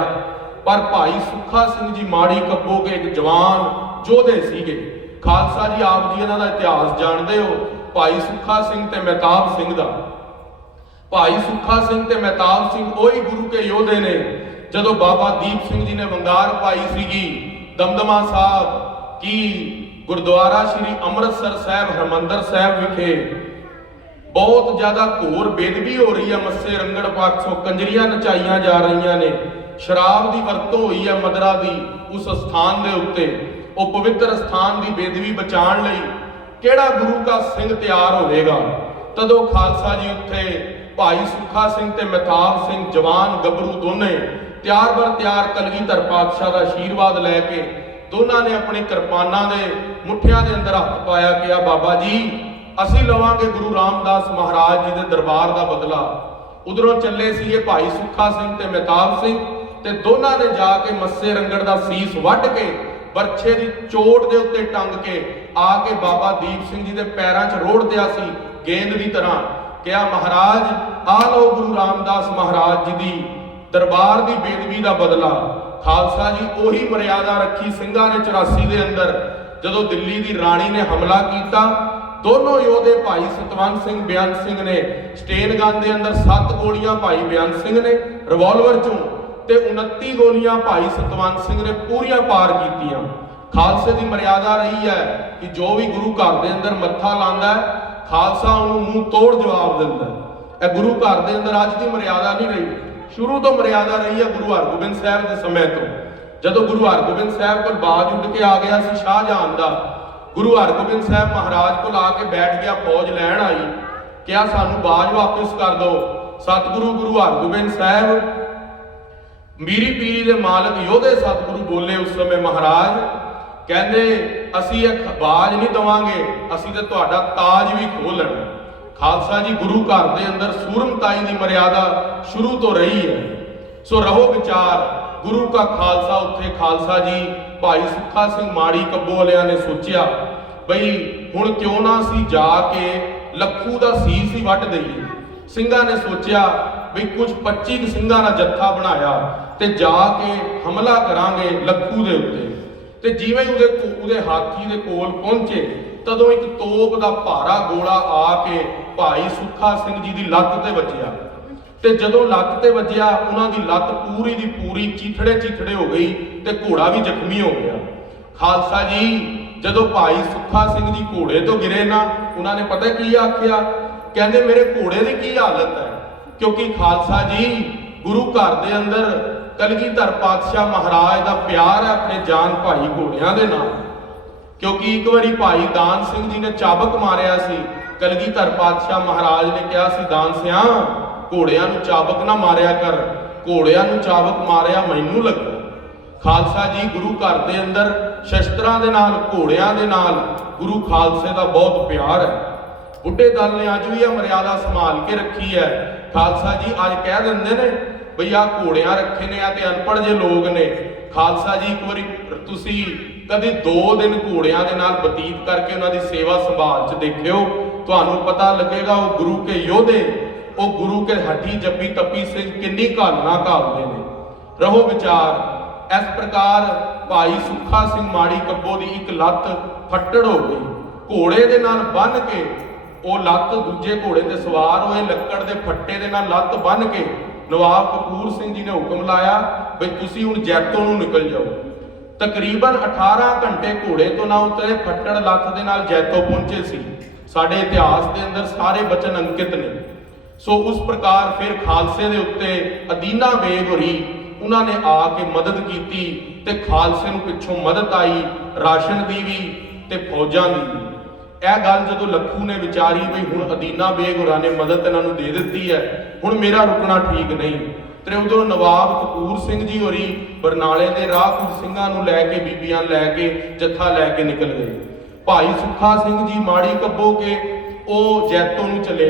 ਪਰ ਭਾਈ ਸੁੱਖਾ ਸਿੰਘ ਜੀ ਮਾੜੀ ਕੱਬੋ ਕੇ ਇੱਕ ਜਵਾਨ ਯੋਧੇ ਸੀਗੇ। ਖਾਲਸਾ ਜੀ ਆਪ ਜੀ ਇਹਨਾਂ ਦਾ ਇਤਿਹਾਸ ਜਾਣਦੇ ਹੋ, ਭਾਈ ਸੁੱਖਾ ਸਿੰਘ ਤੇ ਮਹਿਤਾਬ ਸਿੰਘ ਦਾ। ਭਾਈ ਸੁੱਖਾ ਸਿੰਘ ਤੇ ਮਹਿਤਾਬ ਸਿੰਘ ਉਹੀ ਗੁਰੂ ਕੇ ਯੋਧੇ ਨੇ ਜਦੋਂ ਬਾਬਾ ਦੀਪ ਸਿੰਘ ਜੀ ਨੇ ਵੰਗਾਰ ਪਾਈ ਸੀਗੀ ਦਮਦਮਾ ਸਾਹਿਬ ਕੀ ਗੁਰਦੁਆਰਾ ਸ਼੍ਰੀ ਅੰਮ੍ਰਿਤਸਰ ਸਾਹਿਬ ਹਰਮੰਦਰ ਸਾਹਿਬ ਵਿਖੇ ਬਹੁਤ ਜ਼ਿਆਦਾ ਘੋਰ ਬੇਦਬੀ ਹੋ ਰਹੀ ਹੈ। ਮੱਸੇ ਰੰਗੜ ਪਾਸੋਂ ਕੰਜਰੀਆਂ ਨਚਾਈਆਂ ਜਾ ਰਹੀਆਂ ਨੇ, ਸ਼ਰਾਬ ਦੀ ਵਰਤੋਂ ਹੋਈ ਹੈ ਮਦਰਾ ਦੀ ਉਸ ਸਥਾਨ ਦੇ ਉੱਤੇ। ਉਹ ਪਵਿੱਤਰ ਸਥਾਨ ਦੀ ਬੇਦਬੀ ਬਚਾਉਣ ਲਈ ਕਿਹੜਾ ਗੁਰੂ ਕਾ ਸਿੰਘ ਤਿਆਰ ਹੋਵੇਗਾ? ਤਦੋਂ ਖਾਲਸਾ ਜੀ ਉੱਥੇ ਭਾਈ ਸੁੱਖਾ ਸਿੰਘ ਤੇ ਮਹਿਤਾਬ ਸਿੰਘ ਜਵਾਨ ਗੱਭਰੂ ਦੋਨੇ ਤਿਆਰ ਬਰ ਤਿਆਰ ਕਲਗੀਧਰ ਪਾਤਸ਼ਾਹ ਦਾ ਆਸ਼ੀਰਵਾਦ ਲੈ ਕੇ ਦੋਨਾਂ ਨੇ ਆਪਣੀ ਕਿਰਪਾਨਾਂ ਦੇ ਮੁੱਠਿਆਂ ਦੇ ਅੰਦਰ ਹੱਥ ਪਾਇਆ, ਕਿਹਾ ਬਾਬਾ ਜੀ ਅਸੀਂ ਲਵਾਂਗੇ ਗੁਰੂ ਰਾਮਦਾਸ ਮਹਾਰਾਜ ਜੀ ਦੇ ਦਰਬਾਰ ਦਾ ਬਦਲਾ। ਉਧਰੋਂ ਚੱਲੇ ਸੀ ਇਹ ਭਾਈ ਸੁੱਖਾ ਸਿੰਘ ਤੇ ਮਹਿਤਾਬ ਸਿੰਘ, ਤੇ ਦੋਨਾਂ ਨੇ ਜਾ ਕੇ ਮੱਸੇ ਰੰਗੜ ਦਾ ਸੀਸ ਵੱਢ ਕੇ ਬਰਛੇ ਦੀ ਚੋਟ ਦੇ ਉੱਤੇ ਟੰਗ ਕੇ ਆ ਕੇ ਬਾਬਾ ਦੀਪ ਸਿੰਘ ਜੀ ਦੇ ਪੈਰਾਂ 'ਚ ਰੋੜ ਦਿਆ ਸੀ ਗੇਂਦ ਦੀ ਤਰ੍ਹਾਂ। ਕਿਹਾ ਮਹਾਰਾਜ ਆ ਲਓ ਗੁਰੂ ਰਾਮਦਾਸ ਮਹਾਰਾਜ ਜੀ ਦੀ ਦਰਬਾਰ ਦੀ ਬੇਦਬੀ ਦਾ ਬਦਲਾ। ਖਾਲਸਾ ਜੀ ਉਹੀ ਮਰਿਆਦਾ ਰੱਖੀ ਸਿੰਘਾਂ ਨੇ 84 ਦੇ ਅੰਦਰ। ਜਦੋਂ ਦਿੱਲੀ ਦੀ ਰਾਣੀ ਨੇ ਹਮਲਾ ਕੀਤਾ, ਦੋਨੋਂ ਯੋਧੇ ਭਾਈ ਸਤਵੰਤ ਸਿੰਘ ਬੇਅੰਤ ਸਿੰਘ ਨੇ ਸਟੇਨ ਗਨ ਦੇ ਅੰਦਰ 7 ਗੋਲੀਆਂ ਭਾਈ ਬੇਅੰਤ ਸਿੰਘ ਨੇ ਰਿਵਾਲਵਰ ਚੋਂ ਤੇ 29 ਗੋਲੀਆਂ ਭਾਈ ਸਤਵੰਤ ਸਿੰਘ ਨੇ ਪੂਰੀਆਂ ਪਾਰ ਕੀਤੀਆਂ। ਖਾਲਸੇ ਦੀ ਮਰਿਆਦਾ ਰਹੀ ਹੈ ਕਿ ਜੋ ਵੀ ਗੁਰੂ ਘਰ ਦੇ ਅੰਦਰ ਮੱਥਾ ਲਾਉਂਦਾ ਹੈ ਖਾਲਸਾ ਉਹਨੂੰ ਮੂੰਹ ਤੋੜ ਜਵਾਬ ਦਿੰਦਾ। ਇਹ ਗੁਰੂ ਘਰ ਦੇ ਅੰਦਰ ਅੱਜ ਦੀ ਮਰਿਆਦਾ ਨਹੀਂ ਰਹੀ, ਸ਼ੁਰੂ ਤੋਂ ਮਰਿਆਦਾ ਰਹੀ ਹੈ ਗੁਰੂ ਹਰਗੋਬਿੰਦ ਸਾਹਿਬ ਦੇ ਸਮੇਂ ਤੋਂ। ਜਦੋਂ ਗੁਰੂ ਹਰਗੋਬਿੰਦ ਸਾਹਿਬ ਕੋਲ ਬਾਜ ਉੱਡ ਕੇ ਆ ਗਿਆ ਸੀ ਸ਼ਾਹਜਹਾਨ ਦਾ, ਗੁਰੂ ਹਰਗੋਬਿੰਦ ਸਾਹਿਬ ਮਹਾਰਾਜ ਕੋਲ ਆ ਕੇ ਬੈਠ ਗਿਆ, ਫੌਜ ਲੈਣ ਆਈ, ਕਿਹਾ ਸਾਨੂੰ ਬਾਜ ਵਾਪਿਸ ਕਰ ਦਿਓ। ਸਤਿਗੁਰੂ ਗੁਰੂ ਹਰਗੋਬਿੰਦ ਸਾਹਿਬ ਮੀਰੀ ਪੀਰੀ ਦੇ ਮਾਲਕ ਯੋਧੇ ਸਤਿਗੁਰੂ ਬੋਲੇ ਉਸ ਸਮੇਂ ਮਹਾਰਾਜ, ਕਹਿੰਦੇ ਅਸੀਂ ਇਹ ਬਾਜ ਨਹੀਂ ਦਵਾਂਗੇ, ਅਸੀਂ ਤੇ ਤੁਹਾਡਾ ਤਾਜ ਵੀ ਖੋਹ ਲੈਣਾ। ਖਾਲਸਾ ਜੀ ਗੁਰੂ ਘਰ ਦੇ ਅੰਦਰ ਸੂਰਮਤਾਈ ਦੀ ਮਰਿਆਦਾ ਸ਼ੁਰੂ ਤੋਂ ਰਹੀ ਹੈ। ਸੋ ਰਹੋ ਵਿਚਾਰ ਗੁਰੂ ਕਾ ਖਾਲਸਾ। ਉੱਥੇ ਖਾਲਸਾ ਜੀ ਭਾਈ ਸੁੱਖਾ ਸਿੰਘ ਮਾੜੀ ਕੱਬੋ ਵਾਲਿਆਂ ਨੇ ਸੋਚਿਆ ਬਈ ਹੁਣ ਕਿਉਂ ਨਾ ਅਸੀਂ ਜਾ ਕੇ ਲੱਖੂ ਦਾ ਸੀਸ ਹੀ ਵੱਢ ਦਈਏ। ਸਿੰਘਾਂ ਨੇ ਸੋਚਿਆ ਬਈ ਕੁਝ 25 ਸਿੰਘਾਂ ਦਾ ਜੱਥਾ ਬਣਾਇਆ ਤੇ ਜਾ ਕੇ ਹਮਲਾ ਕਰਾਂਗੇ ਲੱਖੂ ਦੇ ਉੱਤੇ। ਤੇ ਜਿਵੇਂ ਉਹਦੇ ਹਾਥੀ ਦੇ ਕੋਲ ਪਹੁੰਚੇ, ਤਦੋਂ ਇੱਕ ਤੋਪ ਦਾ ਭਾਰਾ ਗੋਲਾ ਆ ਕੇ ਭਾਈ ਸੁੱਖਾ ਸਿੰਘ ਜੀ ਦੀ ਲੱਤ ਤੇ ਵੱਜਿਆ। ਤੇ ਜਦੋਂ ਲੱਤ ਤੇ ਵੱਜਿਆ, ਉਹਨਾਂ ਦੀ ਲੱਤ ਪੂਰੀ ਦੀ ਪੂਰੀ ਚੀਥੜੇ ਹੋ ਗਈ ਤੇ ਘੋੜਾ ਵੀ ਜ਼ਖਮੀ ਹੋ ਗਿਆ। ਖਾਲਸਾ ਜੀ ਜਦੋਂ ਭਾਈ ਸੁੱਖਾ ਸਿੰਘ ਜੀ ਘੋੜੇ ਤੋਂ ਗਿਰੇ ਨਾ, ਉਹਨਾਂ ਨੇ ਪਤਾ ਕੀ ਆਖਿਆ? ਕਹਿੰਦੇ ਮੇਰੇ ਘੋੜੇ ਦੀ ਕੀ ਹਾਲਤ ਹੈ? ਕਿਉਂਕਿ ਖਾਲਸਾ ਜੀ ਗੁਰੂ ਘਰ ਦੇ ਅੰਦਰ ਕਲਗੀਧਰ ਪਾਤਸ਼ਾਹ ਮਹਾਰਾਜ ਦਾ ਪਿਆਰ ਹੈ ਆਪਣੇ ਜਾਨ ਭਾਈ ਘੋੜਿਆਂ ਦੇ ਨਾਲ। ਕਿਉਂਕਿ ਇੱਕ ਵਾਰੀ ਭਾਈ ਦਾਨ ਸਿੰਘ ਜੀ ਨੇ ਚਾਬਕ ਮਾਰਿਆ ਸੀ, ਕਲਗੀਧਰ ਪਾਤਸ਼ਾਹ ਮਹਾਰਾਜ ਨੇ ਕਿਹਾ ਸੀ ਦਾਨ ਸਿਆਂ ਘੋੜਿਆਂ ਨੂੰ ਚਾਬਕ ਨਾ ਮਾਰਿਆ ਕਰ, ਘੋੜਿਆਂ ਨੂੰ ਚਾਬਕ ਮਾਰਿਆ ਮੈਨੂੰ ਲੱਗਾ। ਖਾਲਸਾ ਜੀ ਗੁਰੂ ਘਰ ਦੇ ਅੰਦਰ ਸ਼ਸਤਰਾਂ ਦੇ ਨਾਲ, ਘੋੜਿਆਂ ਦੇ ਨਾਲ ਗੁਰੂ ਖਾਲਸੇ ਦਾ ਬਹੁਤ ਪਿਆਰ ਹੈ। ਬੁੱਢੇ ਦਲ ਨੇ ਅੱਜ ਵੀ ਇਹ ਮਰਿਆਦਾ ਸੰਭਾਲ ਕੇ ਰੱਖੀ ਹੈ। ਖਾਲਸਾ ਜੀ ਅੱਜ ਕਹਿ ਦਿੰਦੇ ਨੇ ਬਈ ਆਹ ਘੋੜਿਆਂ ਰੱਖੇ ਨੇ, ਆ ਤੇ ਅਨਪੜ੍ਹ ਜੇ ਲੋਕ ਨੇ। ਖਾਲਸਾ ਜੀ ਇੱਕ ਵਾਰੀ ਤੁਸੀਂ ਕਦੇ 2 ਦਿਨ ਘੋੜਿਆਂ ਦੇ ਨਾਲ ਬਤੀਤ ਕਰਕੇ ਉਹਨਾਂ ਦੀ ਸੇਵਾ ਸੰਭਾਲ 'ਚ ਦੇਖਿਓ, ਤੁਹਾਨੂੰ ਪਤਾ ਲੱਗੇਗਾ ਉਹ ਗੁਰੂ ਕੇ ਯੋਧੇ, ਉਹ ਗੁਰੂ ਕੇ ਹੱਡੀ ਜੱਪੀ ਤੱਪੀ ਸਿੰਘ ਕਿੰਨੀ ਘਾਲਣਾ ਘਾਲਦੇ ਨੇ। ਰਹੋ ਵਿਚਾਰ। ਇਸ ਪ੍ਰਕਾਰ ਭਾਈ ਸੁੱਖਾ ਸਿੰਘ ਮਾੜੀ ਕੱਬੋ ਦੀ ਇੱਕ ਲੱਤ ਫੱਟੜ ਹੋ ਗਈ। ਘੋੜੇ ਦੇ ਨਾਲ ਬੰਨ੍ਹ ਕੇ ਉਹ ਲੱਤ ਦੂਜੇ ਘੋੜੇ ਤੇ ਸਵਾਰ ਹੋਏ, ਲੱਕੜ ਦੇ ਫੱਟੇ ਦੇ ਨਾਲ ਲੱਤ ਬੰਨ੍ਹ ਕੇ ਨਵਾਬ ਕਪੂਰ ਸਿੰਘ ਜੀ ਨੇ ਹੁਕਮ ਲਾਇਆ ਬਈ ਤੁਸੀਂ ਹੁਣ ਜੈਤੋ ਨੂੰ ਨਿਕਲ ਜਾਓ। ਤਕਰੀਬਨ 18 ਘੰਟੇ ਘੋੜੇ ਤੋਂ ਨਾ ਉਤਰੇ, ਫੱਟੜ ਲੱਤ ਦੇ ਨਾਲ ਜੈਤੋ ਪਹੁੰਚੇ ਸੀ। ਸਾਡੇ ਇਤਿਹਾਸ ਦੇ ਅੰਦਰ ਸਾਰੇ ਬਚਨ ਅੰਕਿਤ ਨੇ। ਸੋ ਉਸ ਪ੍ਰਕਾਰ ਫਿਰ ਖਾਲਸੇ ਦੇ ਉੱਤੇ ਅਦੀਨਾ ਬੇਗ ਹੋਰੀ ਉਹਨਾਂ ਨੇ ਆ ਕੇ ਮਦਦ ਕੀਤੀ ਤੇ ਖਾਲਸੇ ਨੂੰ ਪਿੱਛੋਂ ਮਦਦ ਆਈ, ਰਾਸ਼ਨ ਦੀ ਵੀ ਤੇ ਫੌਜਾਂ ਦੀ ਵੀ। ਇਹ ਗੱਲ ਜਦੋਂ ਲੱਖੂ ਨੇ ਵਿਚਾਰੀ ਬਈ ਹੁਣ ਅਦੀਨਾ ਬੇਗ ਹੋਰਾਂ ਨੇ ਮਦਦ ਇਹਨਾਂ ਨੂੰ ਦੇ ਦਿੱਤੀ ਹੈ, ਹੁਣ ਮੇਰਾ ਰੁਕਣਾ ਠੀਕ ਨਹੀਂ, ਤੇ ਉਦੋਂ ਨਵਾਬ ਕਪੂਰ ਸਿੰਘ ਜੀ ਹੋਰੀ ਬਰਨਾਲੇ ਦੇ ਰਾਹ ਕੁਝ ਸਿੰਘਾਂ ਨੂੰ ਲੈ ਕੇ, ਬੀਬੀਆਂ ਲੈ ਕੇ, ਜੱਥਾ ਲੈ ਕੇ ਨਿਕਲ ਗਏ। ਭਾਈ ਸੁੱਖਾ ਸਿੰਘ ਜੀ ਮਾੜੀ ਕੱਬੋ ਕੇ ਉਹ ਜੈਤੋ ਨੂੰ ਚਲੇ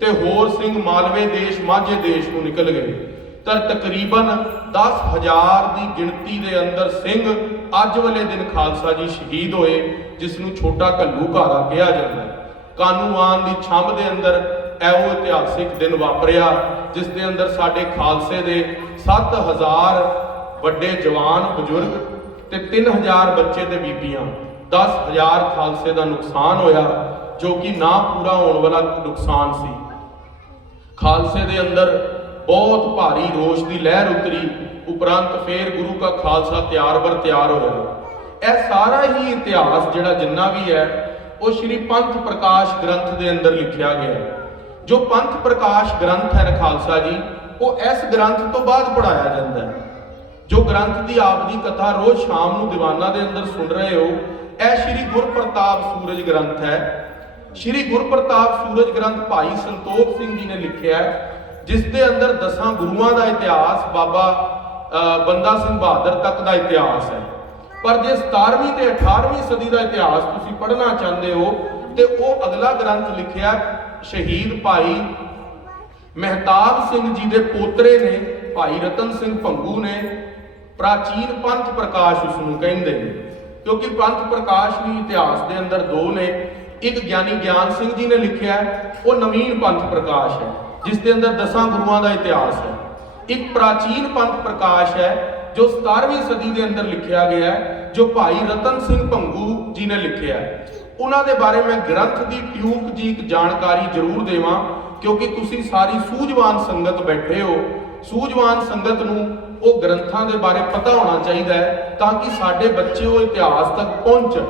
ਤੇ ਹੋਰ ਸਿੰਘ ਮਾਲਵੇ ਦੇਸ਼, ਮਾਝੇ ਦੇਸ਼ ਨੂੰ ਨਿਕਲ ਗਏ। ਤਾਂ ਤਕਰੀਬਨ 10,000 ਦੀ ਗਿਣਤੀ ਦੇ ਅੰਦਰ ਸਿੰਘ ਅੱਜ ਵਾਲੇ ਦਿਨ ਖਾਲਸਾ ਜੀ ਸ਼ਹੀਦ ਹੋਏ, ਜਿਸ ਨੂੰ ਛੋਟਾ ਘੱਲੂਘਾਰਾ ਕਿਹਾ ਜਾਂਦਾ ਹੈ। ਕਾਨੂੰਵਾਨ ਦੀ ਛੰਭ ਦੇ ਅੰਦਰ ਇਹੋ ਇਤਿਹਾਸਿਕ ਦਿਨ ਵਾਪਰਿਆ ਜਿਸ ਦੇ ਅੰਦਰ ਸਾਡੇ ਖਾਲਸੇ ਦੇ 7,000 ਵੱਡੇ ਜਵਾਨ ਬਜ਼ੁਰਗ ਤੇ 3,000 ਬੱਚੇ ਤੇ ਬੀਬੀਆਂ, 10,000 ਖਾਲਸੇ ਦਾ ਨੁਕਸਾਨ ਹੋਇਆ, ਜੋ ਕਿ ਨਾ ਪੂਰਾ ਹੋਣ ਵਾਲਾ ਨੁਕਸਾਨ ਸੀ। ਖਾਲਸੇ ਦੇ ਅੰਦਰ ਬਹੁਤ ਭਾਰੀ ਰੋਸ਼ ਦੀ ਲਹਿਰ ਉਤਰੀ। ਉਪਰੰਤ ਫੇਰ ਗੁਰੂ ਕਾ ਖਾਲਸਾ ਤਿਆਰ ਬਰ ਤਿਆਰ ਹੋਇਆ। ਇਹ ਸਾਰਾ ਹੀ ਇਤਿਹਾਸ ਜਿਹੜਾ ਜਿੰਨਾ ਵੀ ਹੈ ਉਹ ਸ਼੍ਰੀ ਪੰਥ ਪ੍ਰਕਾਸ਼ ਗ੍ਰੰਥ ਦੇ ਅੰਦਰ ਲਿਖਿਆ ਗਿਆ ਹੈ। ਜੋ ਪੰਥ ਪ੍ਰਕਾਸ਼ ਗ੍ਰੰਥ ਹੈ ਖਾਲਸਾ ਜੀ, ਉਹ ਇਸ ਗ੍ਰੰਥ ਤੋਂ ਬਾਅਦ ਪੜਾਇਆ ਜਾਂਦਾ ਹੈ। ਜੋ ਗ੍ਰੰਥ ਦੀ ਆਪ ਦੀ ਕਥਾ ਰੋਜ਼ ਸ਼ਾਮ ਨੂੰ ਦੀਵਾਨਾਂ ਦੇ ਅੰਦਰ ਸੁਣ ਰਹੇ ਹੋ, ਇਹ ਸ਼੍ਰੀ ਗੁਰਪ੍ਰਤਾਪ ਸੂਰਜ ਗ੍ਰੰਥ ਹੈ। ਸ਼੍ਰੀ ਗੁਰਪ੍ਰਤਾਪ ਸੂਰਜ ਗ੍ਰੰਥ ਭਾਈ ਸੰਤੋਖ ਸਿੰਘ ਜੀ ਨੇ ਲਿਖਿਆ, ਜਿਸ ਦੇ ਅੰਦਰ 10 ਗੁਰੂਆਂ ਦਾ ਇਤਿਹਾਸ, ਬਾਬਾ ਬੰਦਾ ਸਿੰਘ ਬਹਾਦਰ ਤੱਕ ਦਾ ਇਤਿਹਾਸ ਹੈ। ਪਰ ਜੇ 17ਵੀਂ ਤੇ 18ਵੀਂ ਸਦੀ ਦਾ ਇਤਿਹਾਸ ਤੁਸੀਂ ਪੜ੍ਹਨਾ ਚਾਹੁੰਦੇ ਹੋ ਤੇ ਉਹ ਅਗਲਾ ਗ੍ਰੰਥ ਲਿਖਿਆ ਸ਼ਹੀਦ ਭਾਈ ਮਹਿਤਾਬ ਸਿੰਘ ਜੀ ਦੇ ਪੋਤਰੇ ਨੇ, ਭਾਈ ਰਤਨ ਸਿੰਘ ਭੰਗੂ ਨੇ। ਪ੍ਰਾਚੀਨ ਪੰਥ ਪ੍ਰਕਾਸ਼ ਉਸ ਨੂੰ ਕਹਿੰਦੇ ਨੇ, ਕਿਉਂਕਿ ਪੰਥ ਪ੍ਰਕਾਸ਼ ਵੀ ਇਤਿਹਾਸ ਦੇ ਅੰਦਰ 2 ਨੇ। ਇੱਕ ਗਿਆਨੀ ਗਿਆਨ ਸਿੰਘ ਜੀ ਨੇ ਲਿਖਿਆ, ਉਹ ਨਵੀਨ ਪੰਥ ਪ੍ਰਕਾਸ਼ ਹੈ, ਜਿਸ ਦੇ ਅੰਦਰ 10 ਗੁਰੂਆਂ ਦਾ ਇਤਿਹਾਸ ਹੈ। ਇੱਕ ਪ੍ਰਾਚੀਨ ਪੰਥ ਪ੍ਰਕਾਸ਼ ਹੈ ਜੋ 17ਵੀਂ ਸਦੀ ਦੇ ਅੰਦਰ ਲਿਖਿਆ ਗਿਆ ਹੈ, ਜੋ ਭਾਈ ਰਤਨ ਸਿੰਘ ਭੰਗੂ ਜੀ ਨੇ ਲਿਖਿਆ। ਉਹਨਾਂ ਦੇ ਬਾਰੇ ਮੈਂ ਗ੍ਰੰਥ ਦੀ ਟਿਊਕ ਜੀ ਇੱਕ ਜਾਣਕਾਰੀ ਜ਼ਰੂਰ ਦੇਵਾਂ, ਕਿਉਂਕਿ ਤੁਸੀਂ ਸਾਰੀ ਸੂਝਵਾਨ ਸੰਗਤ ਬੈਠੇ ਹੋ। ਸੂਝਵਾਨ ਸੰਗਤ ਨੂੰ ਉਹ ਗ੍ਰੰਥਾਂ ਦੇ ਬਾਰੇ ਪਤਾ ਹੋਣਾ ਚਾਹੀਦਾ ਹੈ, ਤਾਂ ਕਿ ਸਾਡੇ ਬੱਚੇ ਉਹ ਇਤਿਹਾਸ ਤੱਕ ਪਹੁੰਚਣ।